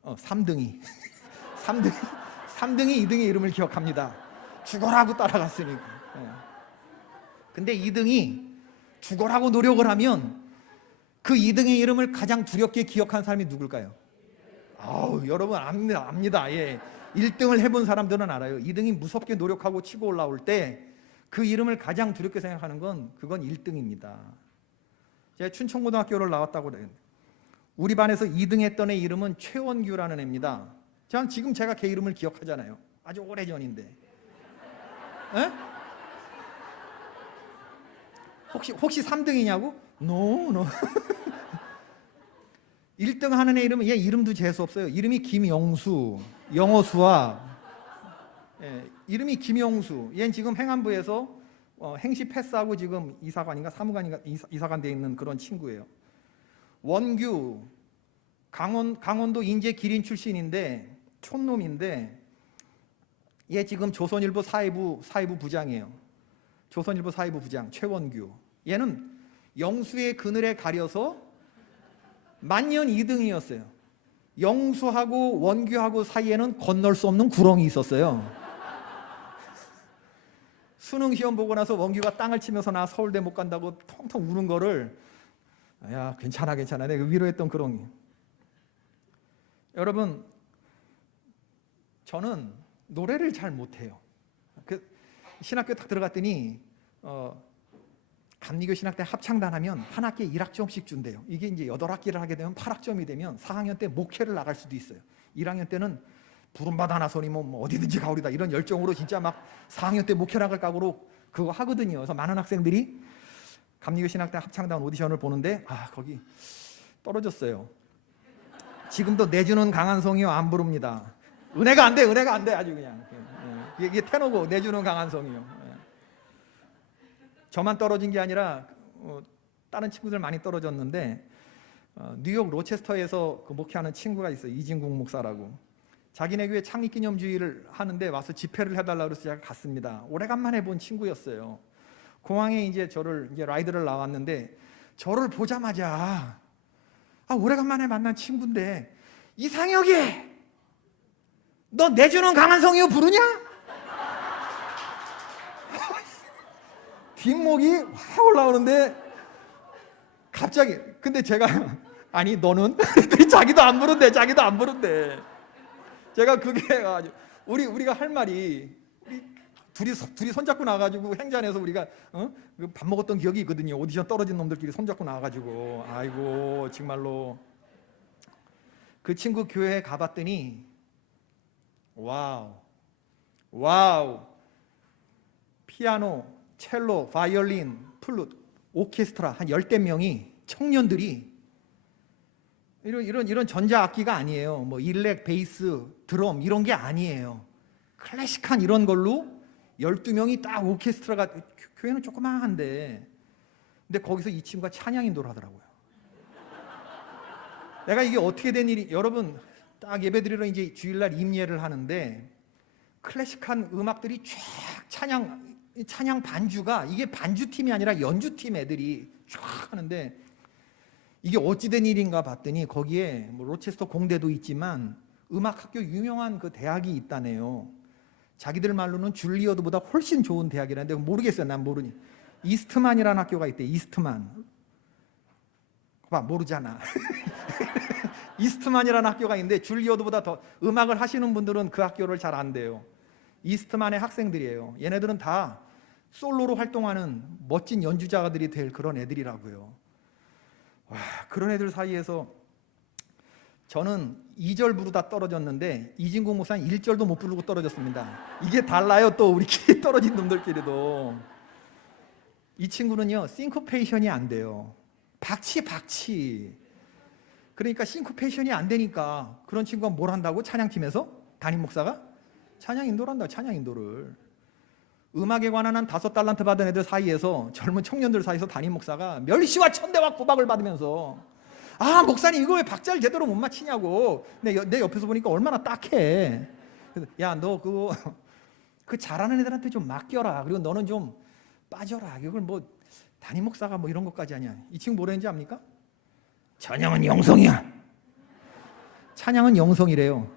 3등이. 3등이 2등의 이름을 기억합니다. 죽어라고 따라갔으니까. 근데 2등이 죽어라고 노력을 하면 그 2등의 이름을 가장 두렵게 기억한 사람이 누굴까요? 여러분 압니다. 예. 1등을 해본 사람들은 알아요. 2등이 무섭게 노력하고 치고 올라올 때 그 이름을 가장 두렵게 생각하는 그건 1등입니다. 제가 춘천고등학교를 나왔다고 그래요. 우리 반에서 2등 했던 애 이름은 최원규라는 애입니다. 지금 제가 걔 이름을 기억하잖아요. 아주 오래전인데. 에? 혹시 3등이냐고? No. 1등 하는 애 이름은 얘 이름도 재수 없어요. 이름이 김영수, 영어 수학. 예, 이름이 김영수. 얘는 지금 행안부에서 행시 패스하고 지금 이사관인가 사무관인가 이사관 돼 있는 그런 친구예요. 원규, 강원도 인제 기린 출신인데 촌놈인데 얘 지금 조선일보 사회부 부장이에요. 조선일보 사회부 부장 최원규. 얘는 영수의 그늘에 가려서 만년 2등이었어요. 영수하고 원규하고 사이에는 건널 수 없는 구렁이 있었어요. 수능 시험 보고 나서 원규가 땅을 치면서 나 서울대 못 간다고 텅텅 우는 거를 야 괜찮아 내가 위로했던 그런. 여러분 저는 노래를 잘 못해요. 신학교 딱 들어갔더니 감리교 신학대 합창단 하면 한 학기에 1학점씩 준대요. 이게 이제 8학기를 하게 되면 8학점이 되면 4학년 때 목회를 나갈 수도 있어요. 1학년 때는 부름받아 나서니 뭐 어디든지 가오리다 이런 열정으로 진짜 막 4학년 때 목회 나갈 각오로 그거 하거든요. 그래서 많은 학생들이 감리교 신학대 합창단 오디션을 보는데 거기 떨어졌어요. 지금도 내주는 강한성이요 안 부릅니다. 은혜가 안 돼, 은혜가 안 돼 아주 그냥. 이게 테너고 내주는 강한성이요. 저만 떨어진 게 아니라 다른 친구들 많이 떨어졌는데 뉴욕 로체스터에서 그 목회하는 친구가 있어요. 이진국 목사라고. 자기네 교회 창립기념주의를 하는데 와서 집회를 해달라고 해서 제가 갔습니다. 오래간만에 본 친구였어요. 공항에 이제 저를 이제 라이드를 나왔는데 저를 보자마자 오래간만에 만난 친구인데 이상혁이 너 내주는 강한성이요 부르냐? 뒷목이 확 올라오는데 갑자기 근데 제가 아니 너는 자기도 안 부른대. 제가 그게 아주 우리가 할 말이 둘이 손잡고 나와가지고 행전에서 우리가 밥 먹었던 기억이 있거든요. 오디션 떨어진 놈들끼리 손잡고 나와가지고 아이고 정말로 그 친구 교회에 가봤더니 와우 피아노, 첼로, 바이올린, 플룻, 오케스트라 한 10대 명이 청년들이 이런 전자악기가 아니에요. 뭐 일렉, 베이스, 드럼 이런 게 아니에요. 클래식한 이런 걸로 12명이 딱 오케스트라가 교회는 조그마한데 근데 거기서 이 친구가 찬양 인도를 하더라고요. 내가 이게 어떻게 된 일이 여러분 딱 예배드리러 이제 주일날 임예를 하는데 클래식한 음악들이 쫙 찬양 반주가 이게 반주팀이 아니라 연주팀 애들이 쫙 하는데 이게 어찌된 일인가 봤더니 거기에 뭐 로체스터 공대도 있지만 음악학교 유명한 그 대학이 있다네요. 자기들 말로는 줄리어드보다 훨씬 좋은 대학이라는데 모르겠어요. 난 모르니. 이스트만이라는 학교가 있대. 이스트만. 봐 모르잖아. 이스트만이라는 학교가 있는데 줄리어드보다 더 음악을 하시는 분들은 그 학교를 잘 안대요. 이스트만의 학생들이에요. 얘네들은 다 솔로로 활동하는 멋진 연주자들이 될 그런 애들이라고요. 와, 그런 애들 사이에서 저는 2절 부르다 떨어졌는데 이진국 목사는 1절도 못 부르고 떨어졌습니다. 이게 달라요. 또 우리끼리 떨어진 놈들끼리도. 이 친구는요 싱코페이션이 안 돼요. 박치. 그러니까 싱코페이션이 안 되니까 그런 친구가 뭘 한다고? 찬양팀에서? 담임 목사가? 찬양 인도를 한다. 찬양 인도를. 음악에 관한 한 5달란트 받은 애들 사이에서 젊은 청년들 사이에서 담임 목사가 멸시와 천대와 구박을 받으면서 목사님 이거 왜 박자를 제대로 못 맞히냐고. 내 옆에서 보니까 얼마나 딱해. 야 너 그 잘하는 애들한테 좀 맡겨라. 그리고 너는 좀 빠져라. 이걸 뭐 담임 목사가 뭐 이런 것까지 하냐. 이 친구 뭐라는지 압니까? 찬양은 영성이야. 찬양은 영성이래요.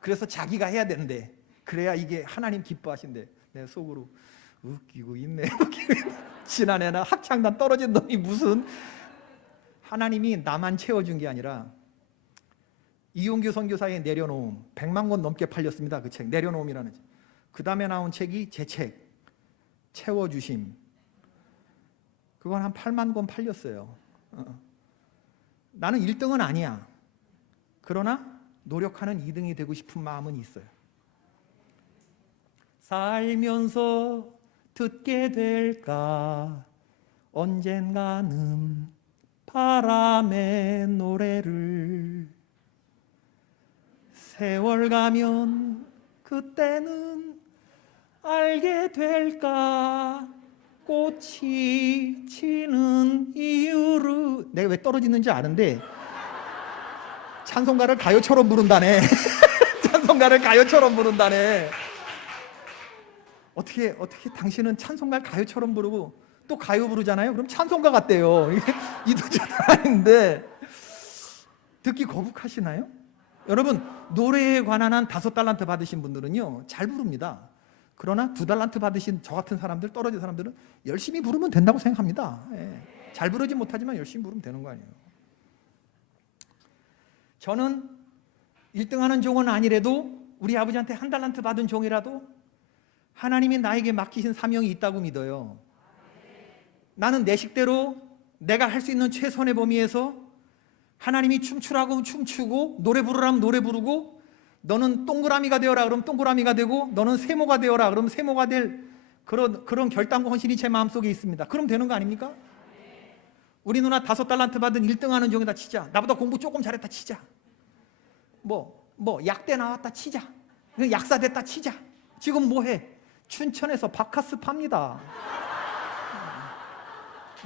그래서 자기가 해야 되는데 그래야 이게 하나님 기뻐하신대. 내 속으로 웃기고 있네. 지난해나 합창단 떨어진 놈이 무슨 하나님이 나만 채워준 게 아니라 이용규 선교사의 내려놓음 100만 권 넘게 팔렸습니다. 그 책 내려놓음이라는 책. 그 다음에 나온 책이 제 책 채워주심. 그건 한 8만 권 팔렸어요. 나는 1등은 아니야. 그러나 노력하는 2등이 되고 싶은 마음은 있어요. 살면서 듣게 될까 언젠가는 바람의 노래를 세월 가면 그때는 알게 될까 꽃이 지는 이유를. 내가 왜 떨어지는지 아는데 찬송가를 가요처럼 부른다네. 찬송가를 가요처럼 부른다네. 어떻게 당신은 찬송가를 가요처럼 부르고 또 가요 부르잖아요. 그럼 찬송가 같대요. 이도저도 아닌데 듣기 거북하시나요? 여러분 노래에 관한 한 5달란트 받으신 분들은요 잘 부릅니다. 그러나 2달란트 받으신 저 같은 사람들 떨어진 사람들은 열심히 부르면 된다고 생각합니다. 잘 부르지 못하지만 열심히 부르면 되는 거 아니에요. 저는 1등하는 종은 아니래도 우리 아버지한테 1달란트 받은 종이라도 하나님이 나에게 맡기신 사명이 있다고 믿어요. 나는 내 식대로 내가 할 수 있는 최선의 범위에서 하나님이 춤추라고 춤추고 노래 부르라면 노래 부르고, 너는 동그라미가 되어라 그러면 동그라미가 되고, 너는 세모가 되어라 그러면 세모가 될 그런 결단과 헌신이 제 마음속에 있습니다. 그럼 되는 거 아닙니까? 우리 누나 5달란트 받은 1등하는 종에다 치자. 나보다 공부 조금 잘했다 치자. 뭐 약대 나왔다 치자. 약사 됐다 치자. 지금 뭐해? 춘천에서 바카스 팝니다.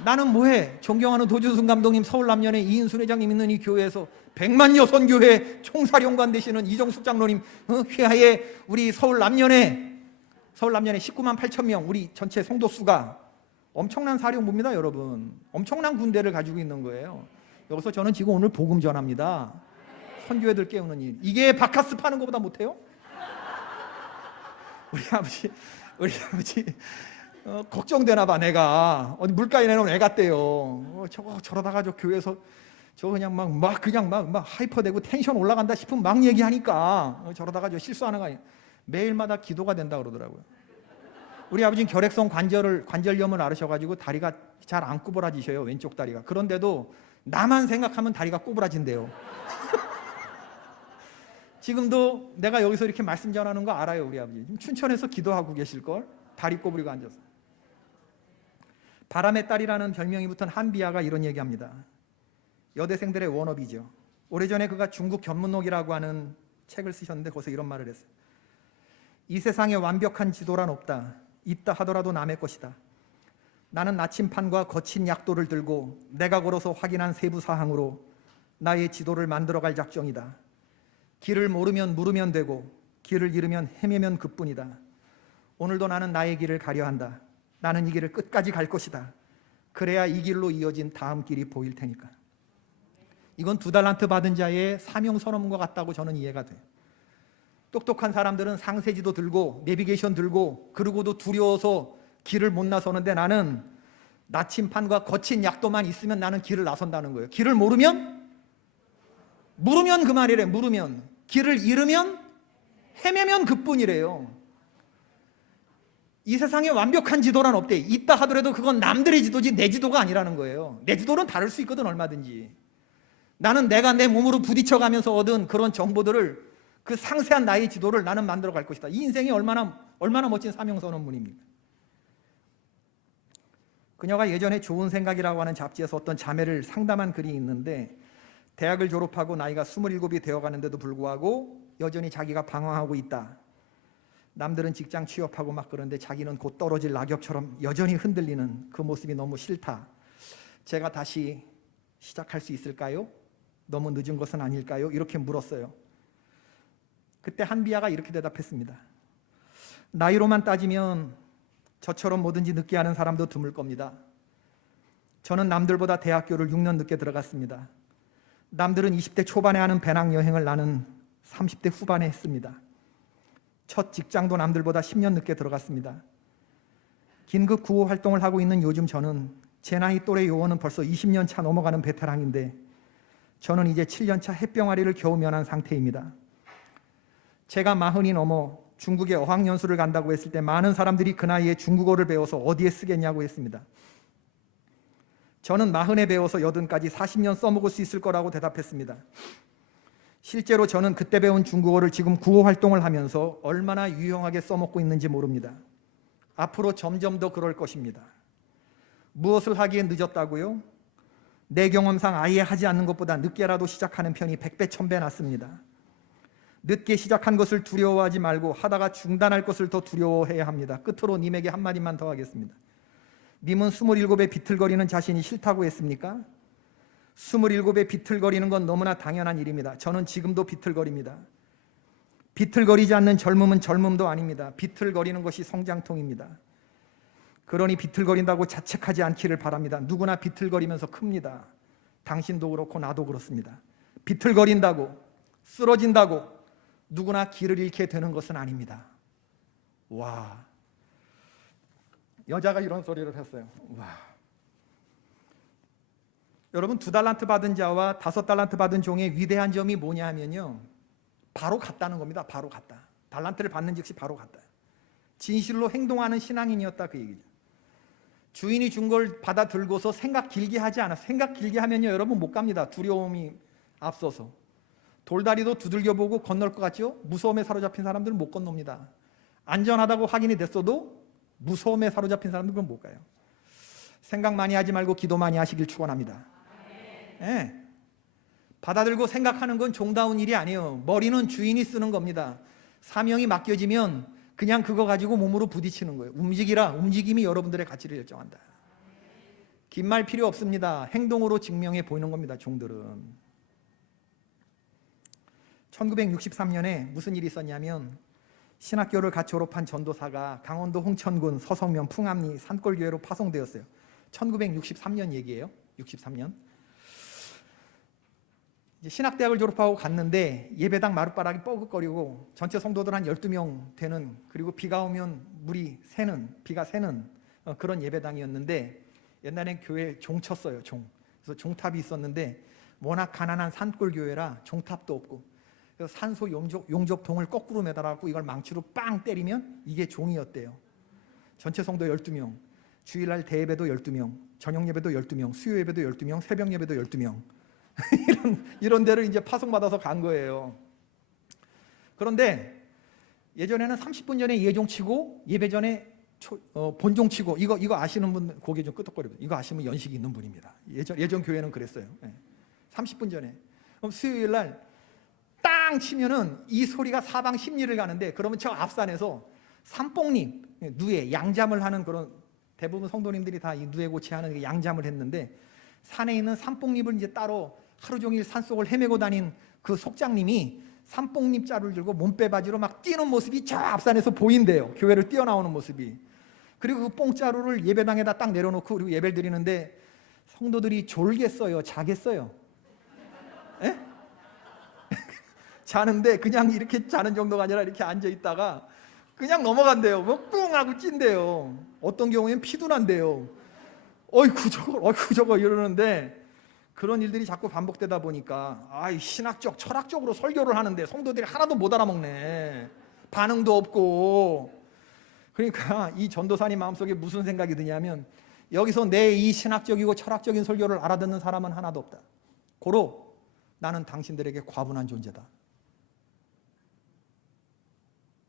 나는 뭐해? 존경하는 도주순 감독님, 서울남년회 이인순 회장님 있는 이 교회에서 100만 여선교회 총사령관 되시는 이정숙 장로님, 휘하에 우리 서울남년회 19만 8천 명, 우리 전체 성도수가 엄청난 사령부입니다. 여러분, 엄청난 군대를 가지고 있는 거예요. 여기서 저는 지금 오늘 복음 전합니다. 선교회들 깨우는 일, 이게 바카스 파는 것보다 못해요? 우리 아버지 걱정되나 봐. 내가 어디 물가에 내놓은 애 같대요. 저러다가 저 교회에서 저 그냥 막 하이퍼되고 텐션 올라간다 싶으면 막 얘기하니까 저러다가 저 실수하는 거 아니에요. 매일마다 기도가 된다 그러더라고요. 우리 아버지는 결핵성 관절염을 앓으셔가지고 다리가 잘 안 구부러지셔요. 왼쪽 다리가. 그런데도 나만 생각하면 다리가 구부러진대요. 지금도 내가 여기서 이렇게 말씀 전하는 거 알아요. 우리 아버지 춘천에서 기도하고 계실걸. 다리 꼬부리고 앉아서. 바람의 딸이라는 별명이 붙은 한비아가 이런 얘기합니다. 여대생들의 워너비죠. 오래전에 그가 중국 견문록이라고 하는 책을 쓰셨는데 거기서 이런 말을 했어요. 이 세상에 완벽한 지도란 없다. 있다 하더라도 남의 것이다. 나는 나침판과 거친 약도를 들고 내가 걸어서 확인한 세부 사항으로 나의 지도를 만들어갈 작정이다. 길을 모르면 물으면 되고 길을 잃으면 헤매면 그뿐이다. 오늘도 나는 나의 길을 가려 한다. 나는 이 길을 끝까지 갈 것이다. 그래야 이 길로 이어진 다음 길이 보일 테니까. 이건 2달란트 받은 자의 사명 선언과 같다고 저는 이해가 돼요. 똑똑한 사람들은 상세지도 들고 내비게이션 들고 그러고도 두려워서 길을 못 나서는데, 나는 나침판과 거친 약도만 있으면 나는 길을 나선다는 거예요. 길을 물으면 그 말이래. 물으면. 길을 잃으면 헤매면 그뿐이래요. 이 세상에 완벽한 지도란 없대. 있다 하더라도 그건 남들의 지도지 내 지도가 아니라는 거예요. 내 지도는 다를 수 있거든, 얼마든지. 나는 내가 내 몸으로 부딪혀가면서 얻은 그런 정보들을, 그 상세한 나의 지도를 나는 만들어 갈 것이다. 이 인생이 얼마나 멋진 사명선언문입니까? 그녀가 예전에 좋은 생각이라고 하는 잡지에서 어떤 자매를 상담한 글이 있는데, 대학을 졸업하고 나이가 27이 되어가는데도 불구하고 여전히 자기가 방황하고 있다. 남들은 직장 취업하고 막 그런데 자기는 곧 떨어질 낙엽처럼 여전히 흔들리는 그 모습이 너무 싫다. 제가 다시 시작할 수 있을까요? 너무 늦은 것은 아닐까요? 이렇게 물었어요. 그때 한비아가 이렇게 대답했습니다. 나이로만 따지면 저처럼 뭐든지 늦게 하는 사람도 드물 겁니다. 저는 남들보다 대학교를 6년 늦게 들어갔습니다. 남들은 20대 초반에 하는 배낭여행을 나는 30대 후반에 했습니다. 첫 직장도 남들보다 10년 늦게 들어갔습니다. 긴급 구호 활동을 하고 있는 요즘 저는, 제 나이 또래 요원은 벌써 20년 차 넘어가는 베테랑인데 저는 이제 7년 차 햇병아리를 겨우 면한 상태입니다. 제가 40이 넘어 중국에 어학연수를 간다고 했을 때 많은 사람들이 그 나이에 중국어를 배워서 어디에 쓰겠냐고 했습니다. 저는 40에 배워서 80까지 40년 써먹을 수 있을 거라고 대답했습니다. 실제로 저는 그때 배운 중국어를 지금 구호 활동을 하면서 얼마나 유용하게 써먹고 있는지 모릅니다. 앞으로 점점 더 그럴 것입니다. 무엇을 하기에 늦었다고요? 내 경험상 아예 하지 않는 것보다 늦게라도 시작하는 편이 100배 1000배 낫습니다. 늦게 시작한 것을 두려워하지 말고 하다가 중단할 것을 더 두려워해야 합니다. 끝으로 님에게 한마디만 더 하겠습니다. 님은 27에 비틀거리는 자신이 싫다고 했습니까? 27에 비틀거리는 건 너무나 당연한 일입니다. 저는 지금도 비틀거립니다. 비틀거리지 않는 젊음은 젊음도 아닙니다. 비틀거리는 것이 성장통입니다. 그러니 비틀거린다고 자책하지 않기를 바랍니다. 누구나 비틀거리면서 큽니다. 당신도 그렇고 나도 그렇습니다. 비틀거린다고, 쓰러진다고 누구나 길을 잃게 되는 것은 아닙니다. 와, 여자가 이런 소리를 했어요. 와. 여러분, 2달란트 받은 자와 5달란트 받은 종의 위대한 점이 뭐냐 하면요, 바로 같다는 겁니다. 바로 같다. 달란트를 받는 즉시 바로 같다. 진실로 행동하는 신앙인이었다, 그 얘기죠. 주인이 준 걸 받아 들고서 생각 길게 하지 않아. 생각 길게 하면요 여러분 못 갑니다. 두려움이 앞서서. 돌다리도 두들겨 보고 건널 것 같죠? 무서움에 사로잡힌 사람들은 못 건넙니다. 안전하다고 확인이 됐어도 무서움에 사로잡힌 사람들은 못 가요. 생각 많이 하지 말고 기도 많이 하시길 축원합니다. 네. 받아들고 생각하는 건 종다운 일이 아니에요. 머리는 주인이 쓰는 겁니다. 사명이 맡겨지면 그냥 그거 가지고 몸으로 부딪히는 거예요. 움직이라. 움직임이 여러분들의 가치를 결정한다. 긴 말 필요 없습니다. 행동으로 증명해 보이는 겁니다. 종들은. 1963년에 무슨 일이 있었냐면 신학교를 같이 졸업한 전도사가 강원도 홍천군 서성면 풍암리 산골교회로 파송되었어요. 1963년 얘기예요. 63년. 이제 신학대학을 졸업하고 갔는데 예배당 마룻바닥이 뻐긋거리고 전체 성도들 한 12명 되는, 그리고 비가 오면 물이 새는, 비가 새는 그런 예배당이었는데 옛날엔 교회에 종 쳤어요. 종. 그래서 종탑이 있었는데 워낙 가난한 산골교회라 종탑도 없고, 그래서 산소 용접통을 거꾸로 매달아갖고 이걸 망치로 빵 때리면 이게 종이었대요. 전체 성도 12명, 주일날 대예배도 12명, 저녁예배도 12명, 수요예배도 12명, 새벽예배도 12명 이런 데를 이제 파송받아서 간 거예요. 그런데 예전에는 30분 전에 예종 치고 예배 전에 본종 치고, 이거 아시는 분 고개 좀 끄덕거려요. 이거 아시면 연식이 있는 분입니다. 예전 교회는 그랬어요. 30분 전에. 그럼 수요일 날 땅 치면은 이 소리가 사방 십리를 가는데, 그러면 저 앞산에서 삼뽕잎, 누에, 양잠을 하는 그런, 대부분 성도님들이 다 이 누에 고치하는 양잠을 했는데, 산에 있는 삼뽕잎을 이제 따로 하루 종일 산속을 헤매고 다닌 그 속장님이 삼뽕잎 자루를 들고 몸빼바지로 막 뛰는 모습이 저 앞산에서 보인대요. 교회를 뛰어나오는 모습이. 그리고 그 뽕자루를 예배당에다 딱 내려놓고 그리고 예배를 드리는데 성도들이 졸겠어요? 자겠어요? 에? 자는데 그냥 이렇게 자는 정도가 아니라 이렇게 앉아있다가 그냥 넘어간대요. 뭐 뿡 하고 찐대요. 어떤 경우에는 피도 난대요. 어이구 저거 이러는데, 그런 일들이 자꾸 반복되다 보니까 신학적 철학적으로 설교를 하는데 성도들이 하나도 못 알아먹네. 반응도 없고. 그러니까 이 전도사님 마음속에 무슨 생각이 드냐면, 여기서 내 이 신학적이고 철학적인 설교를 알아듣는 사람은 하나도 없다. 고로 나는 당신들에게 과분한 존재다.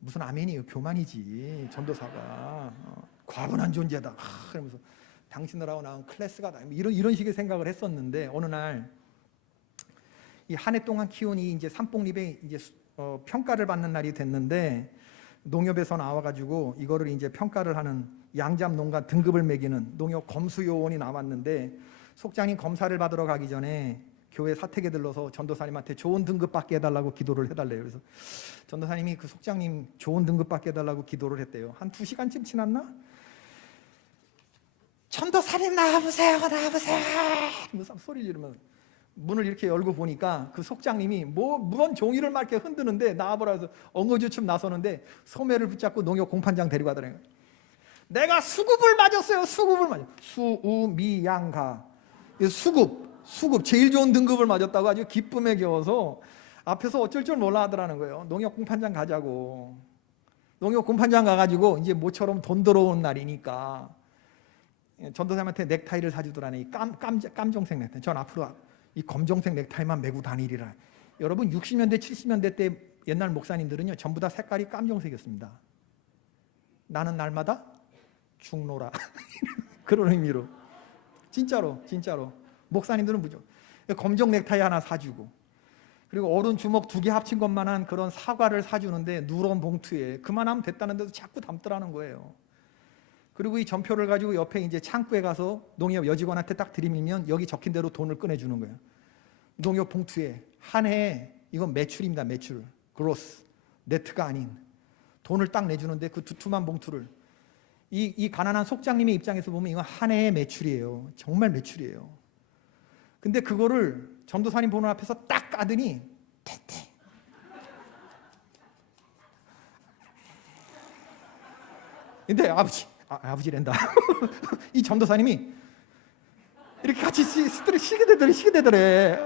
무슨 아멘이에요. 교만이지 전도사가. 과분한 존재다. 그러면서 당신들하고 나온 클래스가 다 이런 식의 생각을 했었는데, 어느 날 이 한 해 동안 키운 이 이제 삼뽕잎에 이제 평가를 받는 날이 됐는데, 농협에서 나와가지고 이거를 이제 평가를 하는 양잠 농가 등급을 매기는 농협 검수요원이 나왔는데, 속장님 검사를 받으러 가기 전에 교회 사택에 들러서 전도사님한테 좋은 등급 받게 해달라고 기도를 해달래요. 그래서 전도사님이 그 속장님 좋은 등급 받게 해달라고 기도를 했대요. 한 2시간쯤 지났나? 전도사님 나와보세요. 하면서 소리를 지르면서 문을 이렇게 열고 보니까 그 속장님이 무언 종이를 막 이렇게 흔드는데 나와보라 해서 엉거주춤 나서는데 소매를 붙잡고 농협 공판장 데리고 가더래요. 내가 수급을 맞았어요. 수우미양가. 수급 제일 좋은 등급을 맞았다고 아주 기쁨에 겨워서 앞에서 어쩔 줄 몰라 하더라는 거예요. 농협 공판장 가자고. 농협 공판장 가가지고 이제 모처럼 돈 들어온 날이니까 전도사님한테 넥타이를 사주더라니. 깜정색 넥타이. 전 앞으로 이 검정색 넥타이만 메고 다니리라. 여러분 60년대 70년대 때 옛날 목사님들은요 전부 다 색깔이 깜정색이었습니다. 나는 날마다 죽노라. 그런 의미로. 진짜로 목사님들은 무조건 검정 넥타이 하나 사주고, 그리고 어른 주먹 2개 합친 것만한 그런 사과를 사주는데 누런 봉투에 그만하면 됐다는데도 자꾸 담더라는 거예요. 그리고 이 전표를 가지고 옆에 이제 창구에 가서 농협 여직원한테 딱 들이밀면 여기 적힌 대로 돈을 꺼내주는 거예요. 농협 봉투에 한 해에 이건 매출입니다. 매출, 그로스, 네트가 아닌 돈을 딱 내주는데 그 두툼한 봉투를 이 가난한 속장님의 입장에서 보면 이건 한 해의 매출이에요. 정말 매출이에요. 근데 그거를 전도사님 보는 앞에서 딱 까더니 대대. 근데 아버지랜다. 이 전도사님이 이렇게 같이 시게 되더래.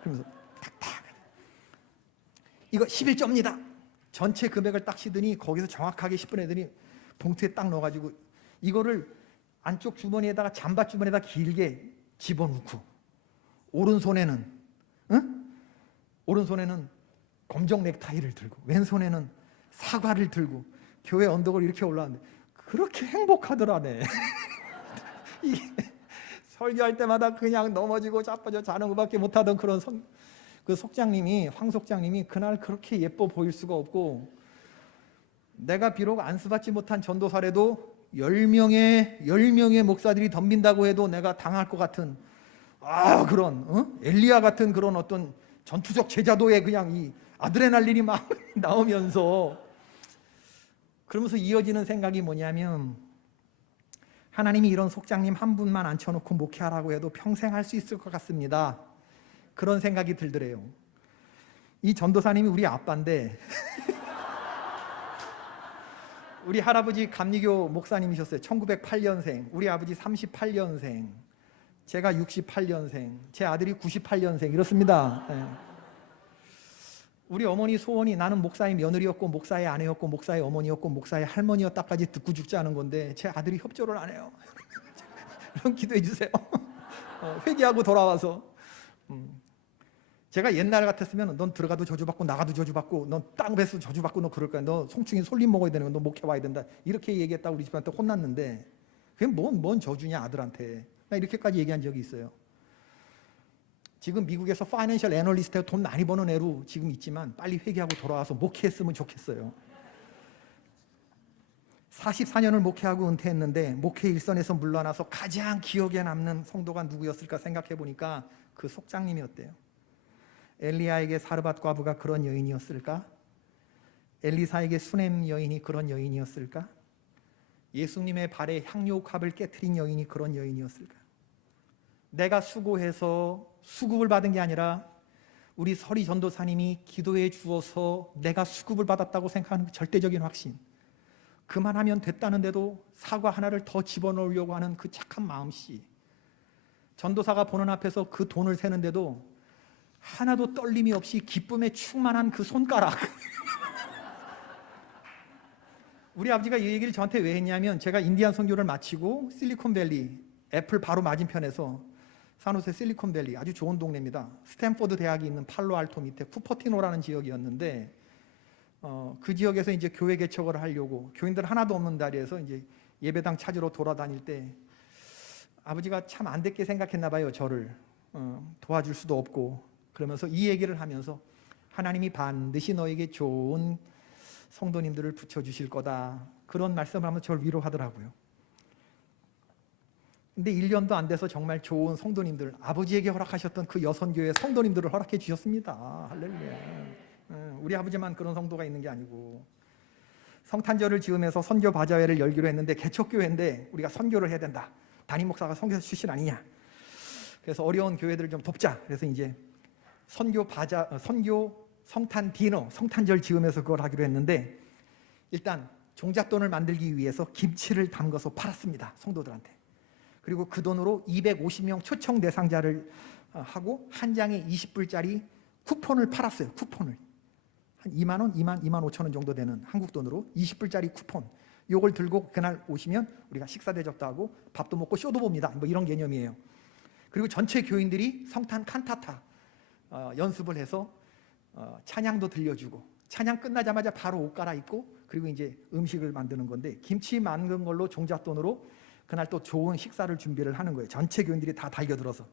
그러면서 탁탁. 이거 11조입니다. 전체 금액을 딱 시더니 거기서 정확하게 10분 애들이 봉투에 딱 넣어가지고 이거를 안쪽 주머니에다가 잠바 주머니에다 길게 집어넣고 오른손에는 검정 넥타이를 들고 왼손에는 사과를 들고 교회 언덕을 이렇게 올라왔는데 그렇게 행복하더라네. 이게 설교할 때마다 그냥 넘어지고 자빠져 자는 것밖에 못하던 그런 그 속장님이, 황 속장님이 그날 그렇게 예뻐 보일 수가 없고, 내가 비록 안수받지 못한 전도사라도 10명의 목사들이 덤빈다고 해도 내가 당할 것 같은 그런 엘리야 같은 그런 어떤 전투적 제자도에 그냥 이 아드레날린이 막 나오면서, 그러면서 이어지는 생각이 뭐냐면, 하나님이 이런 속장님 한 분만 앉혀놓고 목회하라고 해도 평생 할 수 있을 것 같습니다. 그런 생각이 들더래요. 이 전도사님이 우리 아빠인데 우리 할아버지 감리교 목사님이셨어요. 1908년생, 우리 아버지 38년생, 제가 68년생, 제 아들이 98년생 이렇습니다. 네. 우리 어머니 소원이 나는 목사의 며느리였고 목사의 아내였고 목사의 어머니였고 목사의 할머니였다까지 듣고 죽지 않은 건데 제 아들이 협조를 안 해요. 그럼 기도해 주세요. 회개하고 돌아와서. 제가 옛날 같았으면 넌 들어가도 저주받고 나가도 저주받고 넌 땅 베서 저주받고 너 그럴 거야. 너 송충이 솔잎 먹어야 되는 거 너 목회 와야 된다. 이렇게 얘기했다고 우리 집한테 혼났는데, 그게 뭔 저주냐 아들한테. 나 이렇게까지 얘기한 적이 있어요. 지금 미국에서 파이낸셜 애널리스트로 돈 많이 버는 애로 지금 있지만 빨리 회개하고 돌아와서 목회했으면 좋겠어요. 44년을 목회하고 은퇴했는데 목회 일선에서 물러나서 가장 기억에 남는 성도가 누구였을까 생각해 보니까 그 속장님이었대요. 엘리야에게 사르밧 과부가 그런 여인이었을까? 엘리사에게 수넴 여인이 그런 여인이었을까? 예수님의 발에 향료갑을 깨트린 여인이 그런 여인이었을까? 내가 수고해서 수급을 받은 게 아니라 우리 서리 전도사님이 기도해 주어서 내가 수급을 받았다고 생각하는 절대적인 확신, 그만하면 됐다는데도 사과 하나를 더 집어넣으려고 하는 그 착한 마음씨, 전도사가 보는 앞에서 그 돈을 세는데도 하나도 떨림이 없이 기쁨에 충만한 그 손가락. 우리 아버지가 이 얘기를 저한테 왜 했냐면, 제가 인디안 선교를 마치고 실리콘밸리, 애플 바로 맞은편에서 산호세 실리콘밸리 아주 좋은 동네입니다. 스탠포드 대학이 있는 팔로알토 밑에 쿠퍼티노라는 지역이었는데, 그 지역에서 이제 교회 개척을 하려고 교인들 하나도 없는 자리에서 이제 예배당 찾으러 돌아다닐 때 아버지가 참 안 됐게 생각했나 봐요. 저를 도와줄 수도 없고. 그러면서 이 얘기를 하면서 하나님이 반드시 너에게 좋은 성도님들을 붙여주실 거다, 그런 말씀을 하면서 저를 위로하더라고요. 근데 1년도 안 돼서 정말 좋은 성도님들, 아버지에게 허락하셨던 그 여선교회 성도님들을 허락해 주셨습니다. 할렐루야. 우리 아버지만 그런 성도가 있는 게 아니고, 성탄절을 지으면서 선교 바자회를 열기로 했는데 개척교회인데 우리가 선교를 해야 된다. 담임 목사가 선교사 출신 아니냐. 그래서 어려운 교회들을 좀 돕자. 그래서 이제 선교 성탄 디너, 성탄절 지으면서 그걸 하기로 했는데, 일단 종잣돈을 만들기 위해서 김치를 담가서 팔았습니다. 성도들한테. 그리고 그 돈으로 250명 초청 대상자를 하고 한 장에 20불짜리 쿠폰을 팔았어요. 쿠폰을 한 2만 원, 2만 5천 원 정도 되는 한국 돈으로 20불짜리 쿠폰, 요걸 들고 그날 오시면 우리가 식사 대접도 하고 밥도 먹고 쇼도 봅니다. 뭐 이런 개념이에요. 그리고 전체 교인들이 성탄 칸타타 연습을 해서 찬양도 들려주고, 찬양 끝나자마자 바로 옷 갈아입고, 그리고 이제 음식을 만드는 건데, 김치 만든 걸로 종잣돈으로 그날 또 좋은 식사를 준비를 하는 거예요. 전체 교인들이 다 달겨들어서.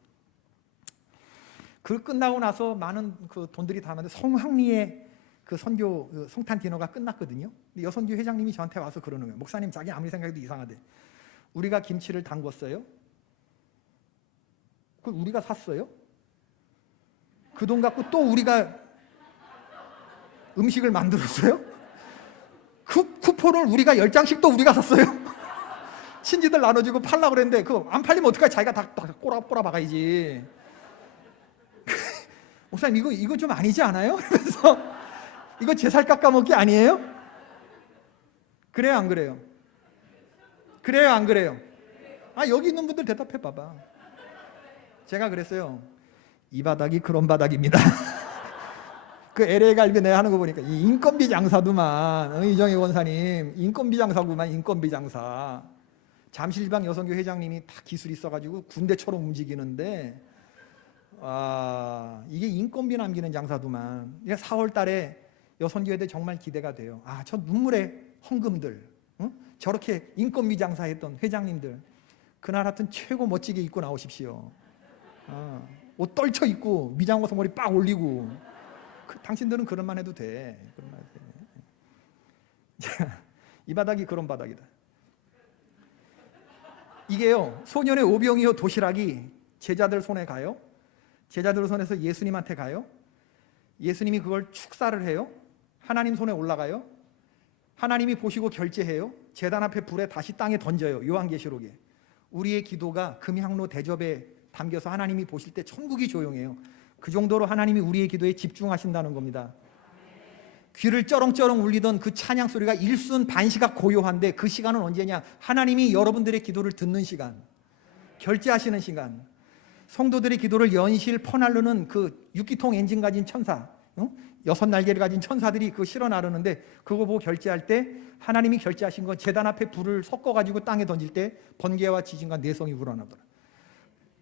그 끝나고 나서 많은 그 돈들이 다 나는데 성황리에 그 선교 성탄 디너가 끝났거든요. 근데 여선교 회장님이 저한테 와서 그러는 거예요. 목사님, 자기 아무리 생각해도 이상하대. 우리가 김치를 담궜어요. 그걸 우리가 샀어요. 그 돈 갖고 또 우리가 음식을 만들었어요. 그 쿠폰을 우리가 10장씩 또 우리가 샀어요. 친지들 나눠주고 팔라고 그랬는데 그거 안 팔리면 어떡하지? 자기가 다 꼬라 박아야지. 목사님, 이거 좀 아니지 않아요? 그래서 이거 제 살 깎아먹기 아니에요? 그래요, 안 그래요? 그래요, 안 그래요? 여기 있는 분들 대답해 봐봐. 제가 그랬어요. 이 바닥이 그런 바닥입니다. 그 LA 갈비 내가 하는 거 보니까 이 인건비 장사도만, 이정희 원사님 인건비 장사구만. 인건비 장사. 잠실지방 여성교회 회장님이 다 기술이 있어가지고 군대처럼 움직이는데 이게 인건비 남기는 장사도만. 4월 달에 여성교회들 정말 기대가 돼요. 저 눈물의 헌금들, 저렇게 인건비 장사했던 회장님들 그날 하여튼 최고 멋지게 입고 나오십시오. 옷 떨쳐 입고 미장어서 머리 빡 올리고. 당신들은 그런만 해도 돼. 이 바닥이 그런 바닥이다. 이게요, 소년의 오병이어 도시락이 제자들 손에 가요. 제자들 손에서 예수님한테 가요. 예수님이 그걸 축사를 해요. 하나님 손에 올라가요. 하나님이 보시고 결제해요. 제단 앞에 불에 다시 땅에 던져요. 요한계시록에. 우리의 기도가 금향로 대접에 담겨서 하나님이 보실 때 천국이 조용해요. 그 정도로 하나님이 우리의 기도에 집중하신다는 겁니다. 귀를 쩌렁쩌렁 울리던 그 찬양 소리가 일순 반시각 고요한데 그 시간은 언제냐? 하나님이 여러분들의 기도를 듣는 시간, 결제하시는 시간. 성도들의 기도를 연실 퍼날르는 그 6기통 엔진 가진 천사, 6날개를 가진 천사들이 그거 실어 나르는데 그거 보고 결제할 때 하나님이 결제하신 건 제단 앞에 불을 섞어가지고 땅에 던질 때 번개와 지진과 내성이 우러나더라.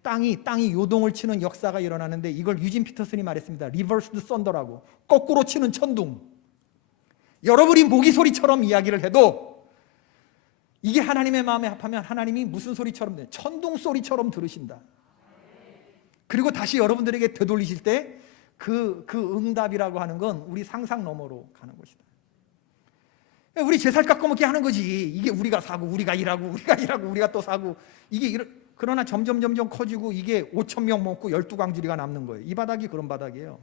땅이 요동을 치는 역사가 일어나는데 이걸 유진 피터슨이 말했습니다. 리버스드 썬더라고. 거꾸로 치는 천둥. 여러분이 모기 소리처럼 이야기를 해도 이게 하나님의 마음에 합하면 하나님이 무슨 소리처럼 돼? 천둥 소리처럼 들으신다. 그리고 다시 여러분들에게 되돌리실 때 그 응답이라고 하는 건 우리 상상 너머로 가는 것이다. 우리 제 살 깎아먹게 하는 거지. 이게 우리가 사고 우리가 일하고 우리가 또 사고 그러나 점점 커지고 이게 5,000명 먹고 12광주리가 남는 거예요. 이 바닥이 그런 바닥이에요.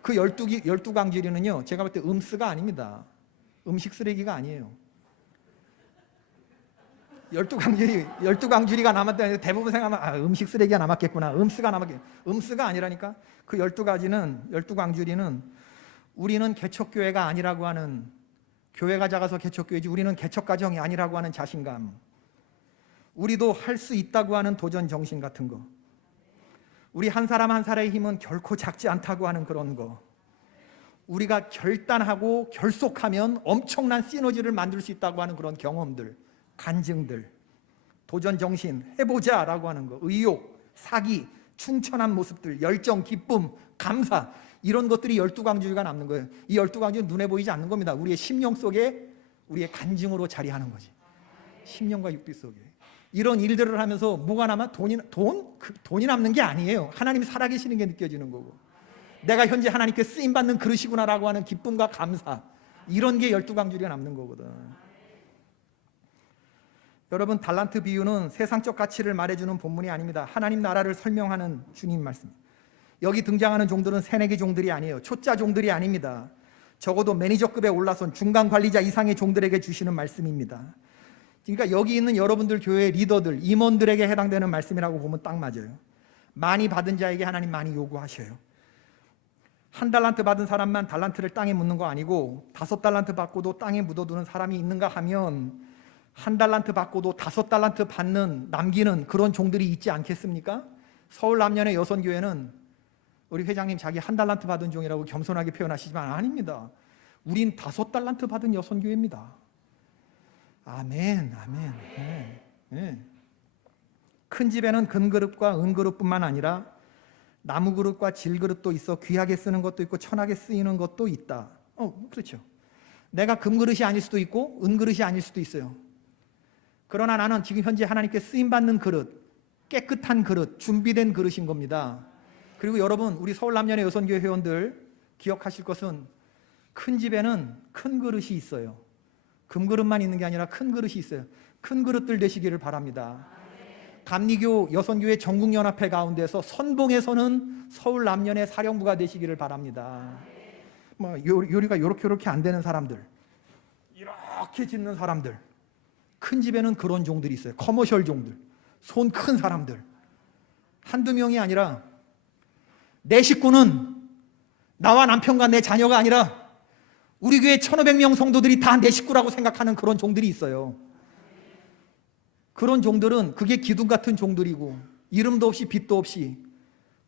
그 12광주리는요, 제가 볼 때 음스가 아닙니다. 음식 쓰레기가 아니에요. 12광주리가 남았다는데 대부분 생각하면 음식 쓰레기가 남았겠구나. 음스가 아니라니까. 그 12광주리는 우리는 개척교회가 아니라고 하는, 교회가 작아서 개척교회지 우리는 개척가정이 아니라고 하는 자신감, 우리도 할 수 있다고 하는 도전 정신 같은 거, 우리 한 사람 한 사람의 힘은 결코 작지 않다고 하는 그런 거, 우리가 결단하고 결속하면 엄청난 시너지를 만들 수 있다고 하는 그런 경험들, 간증들, 도전 정신, 해보자라고 하는 거, 의욕, 사기, 충천한 모습들, 열정, 기쁨, 감사, 이런 것들이 12광주리가 남는 거예요. 이 12광주리는 눈에 보이지 않는 겁니다. 우리의 심령 속에 우리의 간증으로 자리하는 거지. 심령과 육빛 속에. 이런 일들을 하면서 뭐가 남아? 돈이 남는 게 아니에요. 하나님이 살아계시는 게 느껴지는 거고, 내가 현재 하나님께 쓰임받는 그릇이구나라고 하는 기쁨과 감사, 이런 게 12광주리가 남는 거거든. 여러분, 달란트 비유는 세상적 가치를 말해주는 본문이 아닙니다. 하나님 나라를 설명하는 주님 말씀. 여기 등장하는 종들은 새내기 종들이 아니에요. 초짜 종들이 아닙니다. 적어도 매니저급에 올라선 중간 관리자 이상의 종들에게 주시는 말씀입니다. 그러니까 여기 있는 여러분들 교회의 리더들, 임원들에게 해당되는 말씀이라고 보면 딱 맞아요. 많이 받은 자에게 하나님 많이 요구하셔요. 1달란트 받은 사람만 달란트를 땅에 묻는 거 아니고 5달란트 받고도 땅에 묻어두는 사람이 있는가 하면 1달란트 받고도 5달란트 받는, 남기는 그런 종들이 있지 않겠습니까? 서울 남년의 여선교회는 우리 회장님 자기 1달란트 받은 종이라고 겸손하게 표현하시지만 아닙니다. 우린 5달란트 받은 여선교회입니다. 아멘. 네. 큰 집에는 금그릇과 은그릇뿐만 아니라 나무그릇과 질그릇도 있어 귀하게 쓰는 것도 있고 천하게 쓰이는 것도 있다. 그렇죠. 내가 금그릇이 아닐 수도 있고 은그릇이 아닐 수도 있어요. 그러나 나는 지금 현재 하나님께 쓰임받는 그릇, 깨끗한 그릇, 준비된 그릇인 겁니다. 그리고 여러분, 우리 서울 남년의 여선교회 회원들 기억하실 것은 큰 집에는 큰 그릇이 있어요. 금그릇만 있는 게 아니라 큰 그릇이 있어요. 큰 그릇들 되시기를 바랍니다. 감리교 여선교회 전국연합회 가운데서 선봉에서는 서울 남년의 사령부가 되시기를 바랍니다. 요리가 요렇게 안 되는 사람들, 이렇게 짓는 사람들, 큰 집에는 그런 종들이 있어요. 커머셜 종들, 손 큰 사람들. 한두 명이 아니라 내 식구는 나와 남편과 내 자녀가 아니라 우리 교회 1,500명 성도들이 다 내 식구라고 생각하는 그런 종들이 있어요. 그런 종들은 그게 기둥 같은 종들이고 이름도 없이 빛도 없이,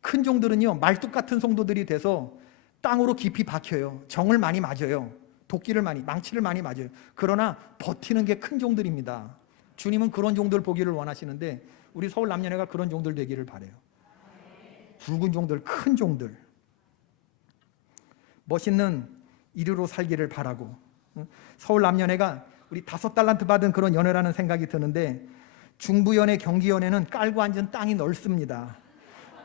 큰 종들은요 말뚝 같은 성도들이 돼서 땅으로 깊이 박혀요. 정을 많이 맞아요. 도끼를 많이, 망치를 많이 맞아요. 그러나 버티는 게 큰 종들입니다. 주님은 그런 종들 보기를 원하시는데 우리 서울 남녀네가 그런 종들 되기를 바라요. 굵은 종들, 큰 종들, 멋있는 이르로 살기를 바라고. 서울 남녀네가 우리 5달란트 받은 그런 연회라는 생각이 드는데, 중부연회, 경기연회는 깔고 앉은 땅이 넓습니다.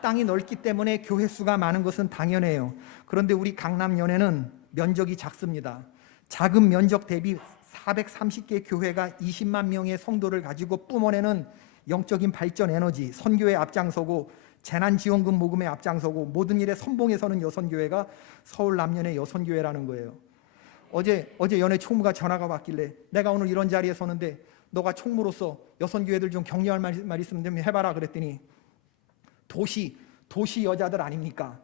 땅이 넓기 때문에 교회 수가 많은 것은 당연해요. 그런데 우리 강남연회는 면적이 작습니다. 작은 면적 대비 430개 교회가 20만 명의 성도를 가지고 뿜어내는 영적인 발전 에너지, 선교에 앞장서고 재난지원금 모금에 앞장서고 모든 일에 선봉에 서는 여선교회가 서울 남연회 여선교회라는 거예요. 어제 연회 총무가 전화가 왔길래 내가 오늘 이런 자리에 서는데 너가 총무로서 여선교회들 좀 격려할 말 있으면 좀 해봐라 그랬더니, 도시 여자들 아닙니까?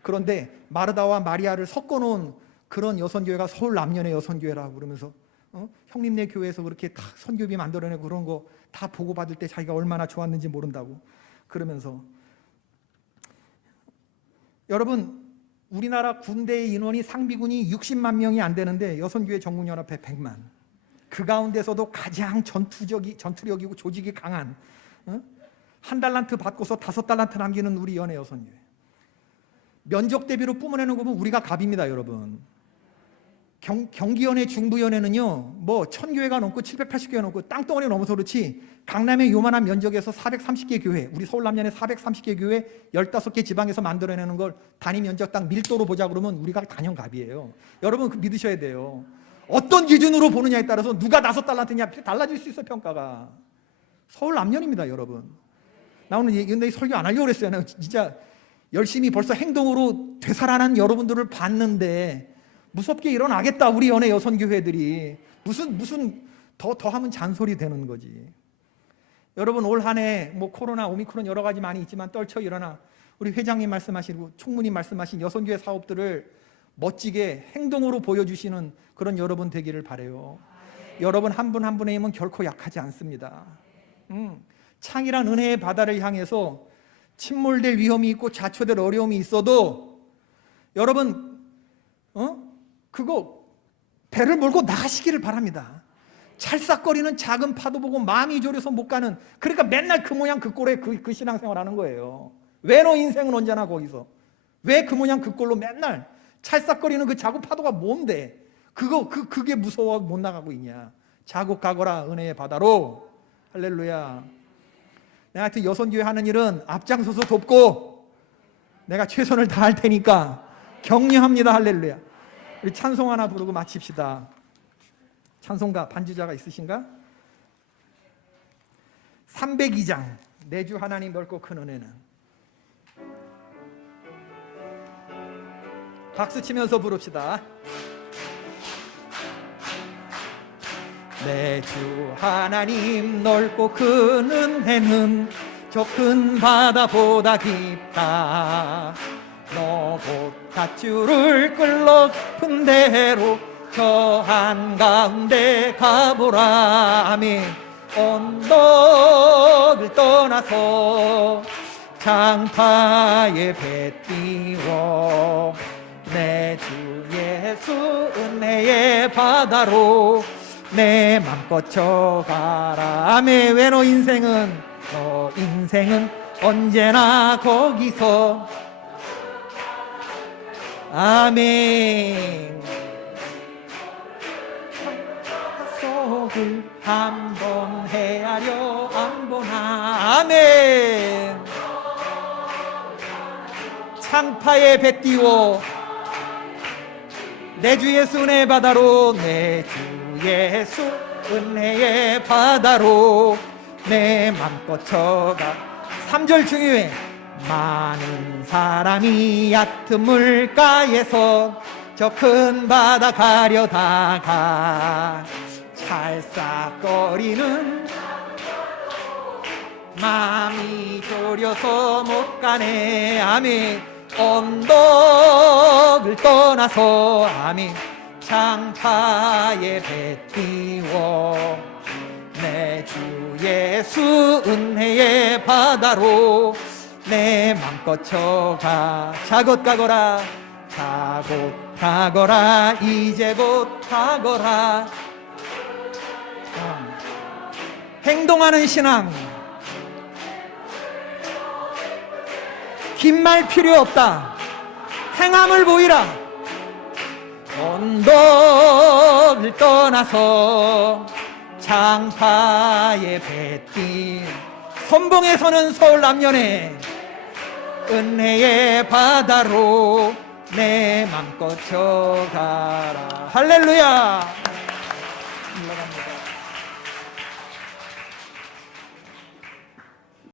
그런데 마르다와 마리아를 섞어놓은 그런 여선교회가 서울 남연회 여선교회라고 그러면서 형님네 교회에서 그렇게 다 선교비 만들어내고 그런 거 다 보고받을 때 자기가 얼마나 좋았는지 모른다고 그러면서, 여러분 우리나라 군대의 인원이 상비군이 60만 명이 안 되는데 여선교회 전국연합회 100만, 그 가운데서도 가장 전투력이고 조직이 강한, 한 달란트 받고서 5달란트 남기는 우리 연회 여선교회, 면적 대비로 뿜어내는 거 보면 우리가 갑입니다. 여러분, 경기연회, 중부연회는요 뭐 1000교회가 넘고 780교회가 넘고 땅덩어리 넘어서 그렇지, 강남의 요만한 면적에서 430개 교회, 우리 서울 남연회 430개 교회 15개 지방에서 만들어내는 걸 단위 면적당 밀도로 보자 그러면 우리가 단연갑이에요. 여러분 그 믿으셔야 돼요. 어떤 기준으로 보느냐에 따라서 누가 5달란트냐 달라질 수 있어요. 평가가. 서울 남연입니다. 여러분, 나 오늘 근데 설교 안 하려고 그랬어요. 나 진짜 열심히 벌써 행동으로 되살아난 여러분들을 봤는데 무섭게 일어나겠다 우리 연회 여선교회들이. 무슨 더 하면 잔소리 되는 거지. 여러분 올 한 해 뭐 코로나, 오미크론 여러 가지 많이 있지만 떨쳐 일어나 우리 회장님 말씀하시고 총무님 말씀하신 여선교회 사업들을 멋지게 행동으로 보여주시는 그런 여러분 되기를 바라요. 여러분 한 분 한 분의 힘은 결코 약하지 않습니다. 창이란 은혜의 바다를 향해서 침몰될 위험이 있고 자초될 어려움이 있어도 여러분 그거 배를 몰고 나가시기를 바랍니다. 찰싹거리는 작은 파도 보고 마음이 졸여서 못 가는, 그러니까 맨날 그 모양 그 꼴에 그 신앙생활 하는 거예요. 왜 너 인생은 언제나 거기서 왜 그 모양 그 꼴로 맨날 찰싹거리는 그 작은 파도가 뭔데 그게 무서워 못 나가고 있냐. 자국 가거라 은혜의 바다로. 할렐루야. 내가 하여튼 여선교회 하는 일은 앞장서서 돕고 내가 최선을 다할 테니까 격려합니다. 할렐루야. 우리 찬송 하나 부르고 마칩시다. 찬송가 반주자가 있으신가? 302장 내 주 하나님 넓고 큰 은혜는. 박수 치면서 부릅시다. 내 주 하나님 넓고 큰 은혜는 저 큰 바다보다 깊다. 너 곧 밧줄을 끌러 깊은 대로 저 한가운데 가보라. 아멘. 언덕을 떠나서 장파에 배 띄워 내 주 예수 은혜의 바다로 내 맘껏 쳐가라. 아멘. 왜 너 인생은 언제나 거기서. 아멘. 속을 한번 헤아려 안 보나. 아멘. 창파에 배 띄워 내 주 예수 은혜의 바다로 내 주 예수 은혜의 바다로 내 맘껏 쳐가. 3절 중요해. 많은 사람이 얕은 물가에서 저 큰 바다 가려다가 찰싹거리는 마음이 졸여서 못 가네. 아멘. 언덕을 떠나서 아멘 장파에 배 띄워 내 주 예수 은혜의 바다로 내 맘껏 쳐가. 자 곧 가거라. 자 곧 가거라. 이제 곧 가거라. 행동하는 신앙. 긴 말 필요 없다. 행함을 보이라. 언덕을 떠나서 장파에 뱉긴 선봉에 서는 서울 남녀네. 은혜의 바다로 내 맘껏 져가라. 할렐루야.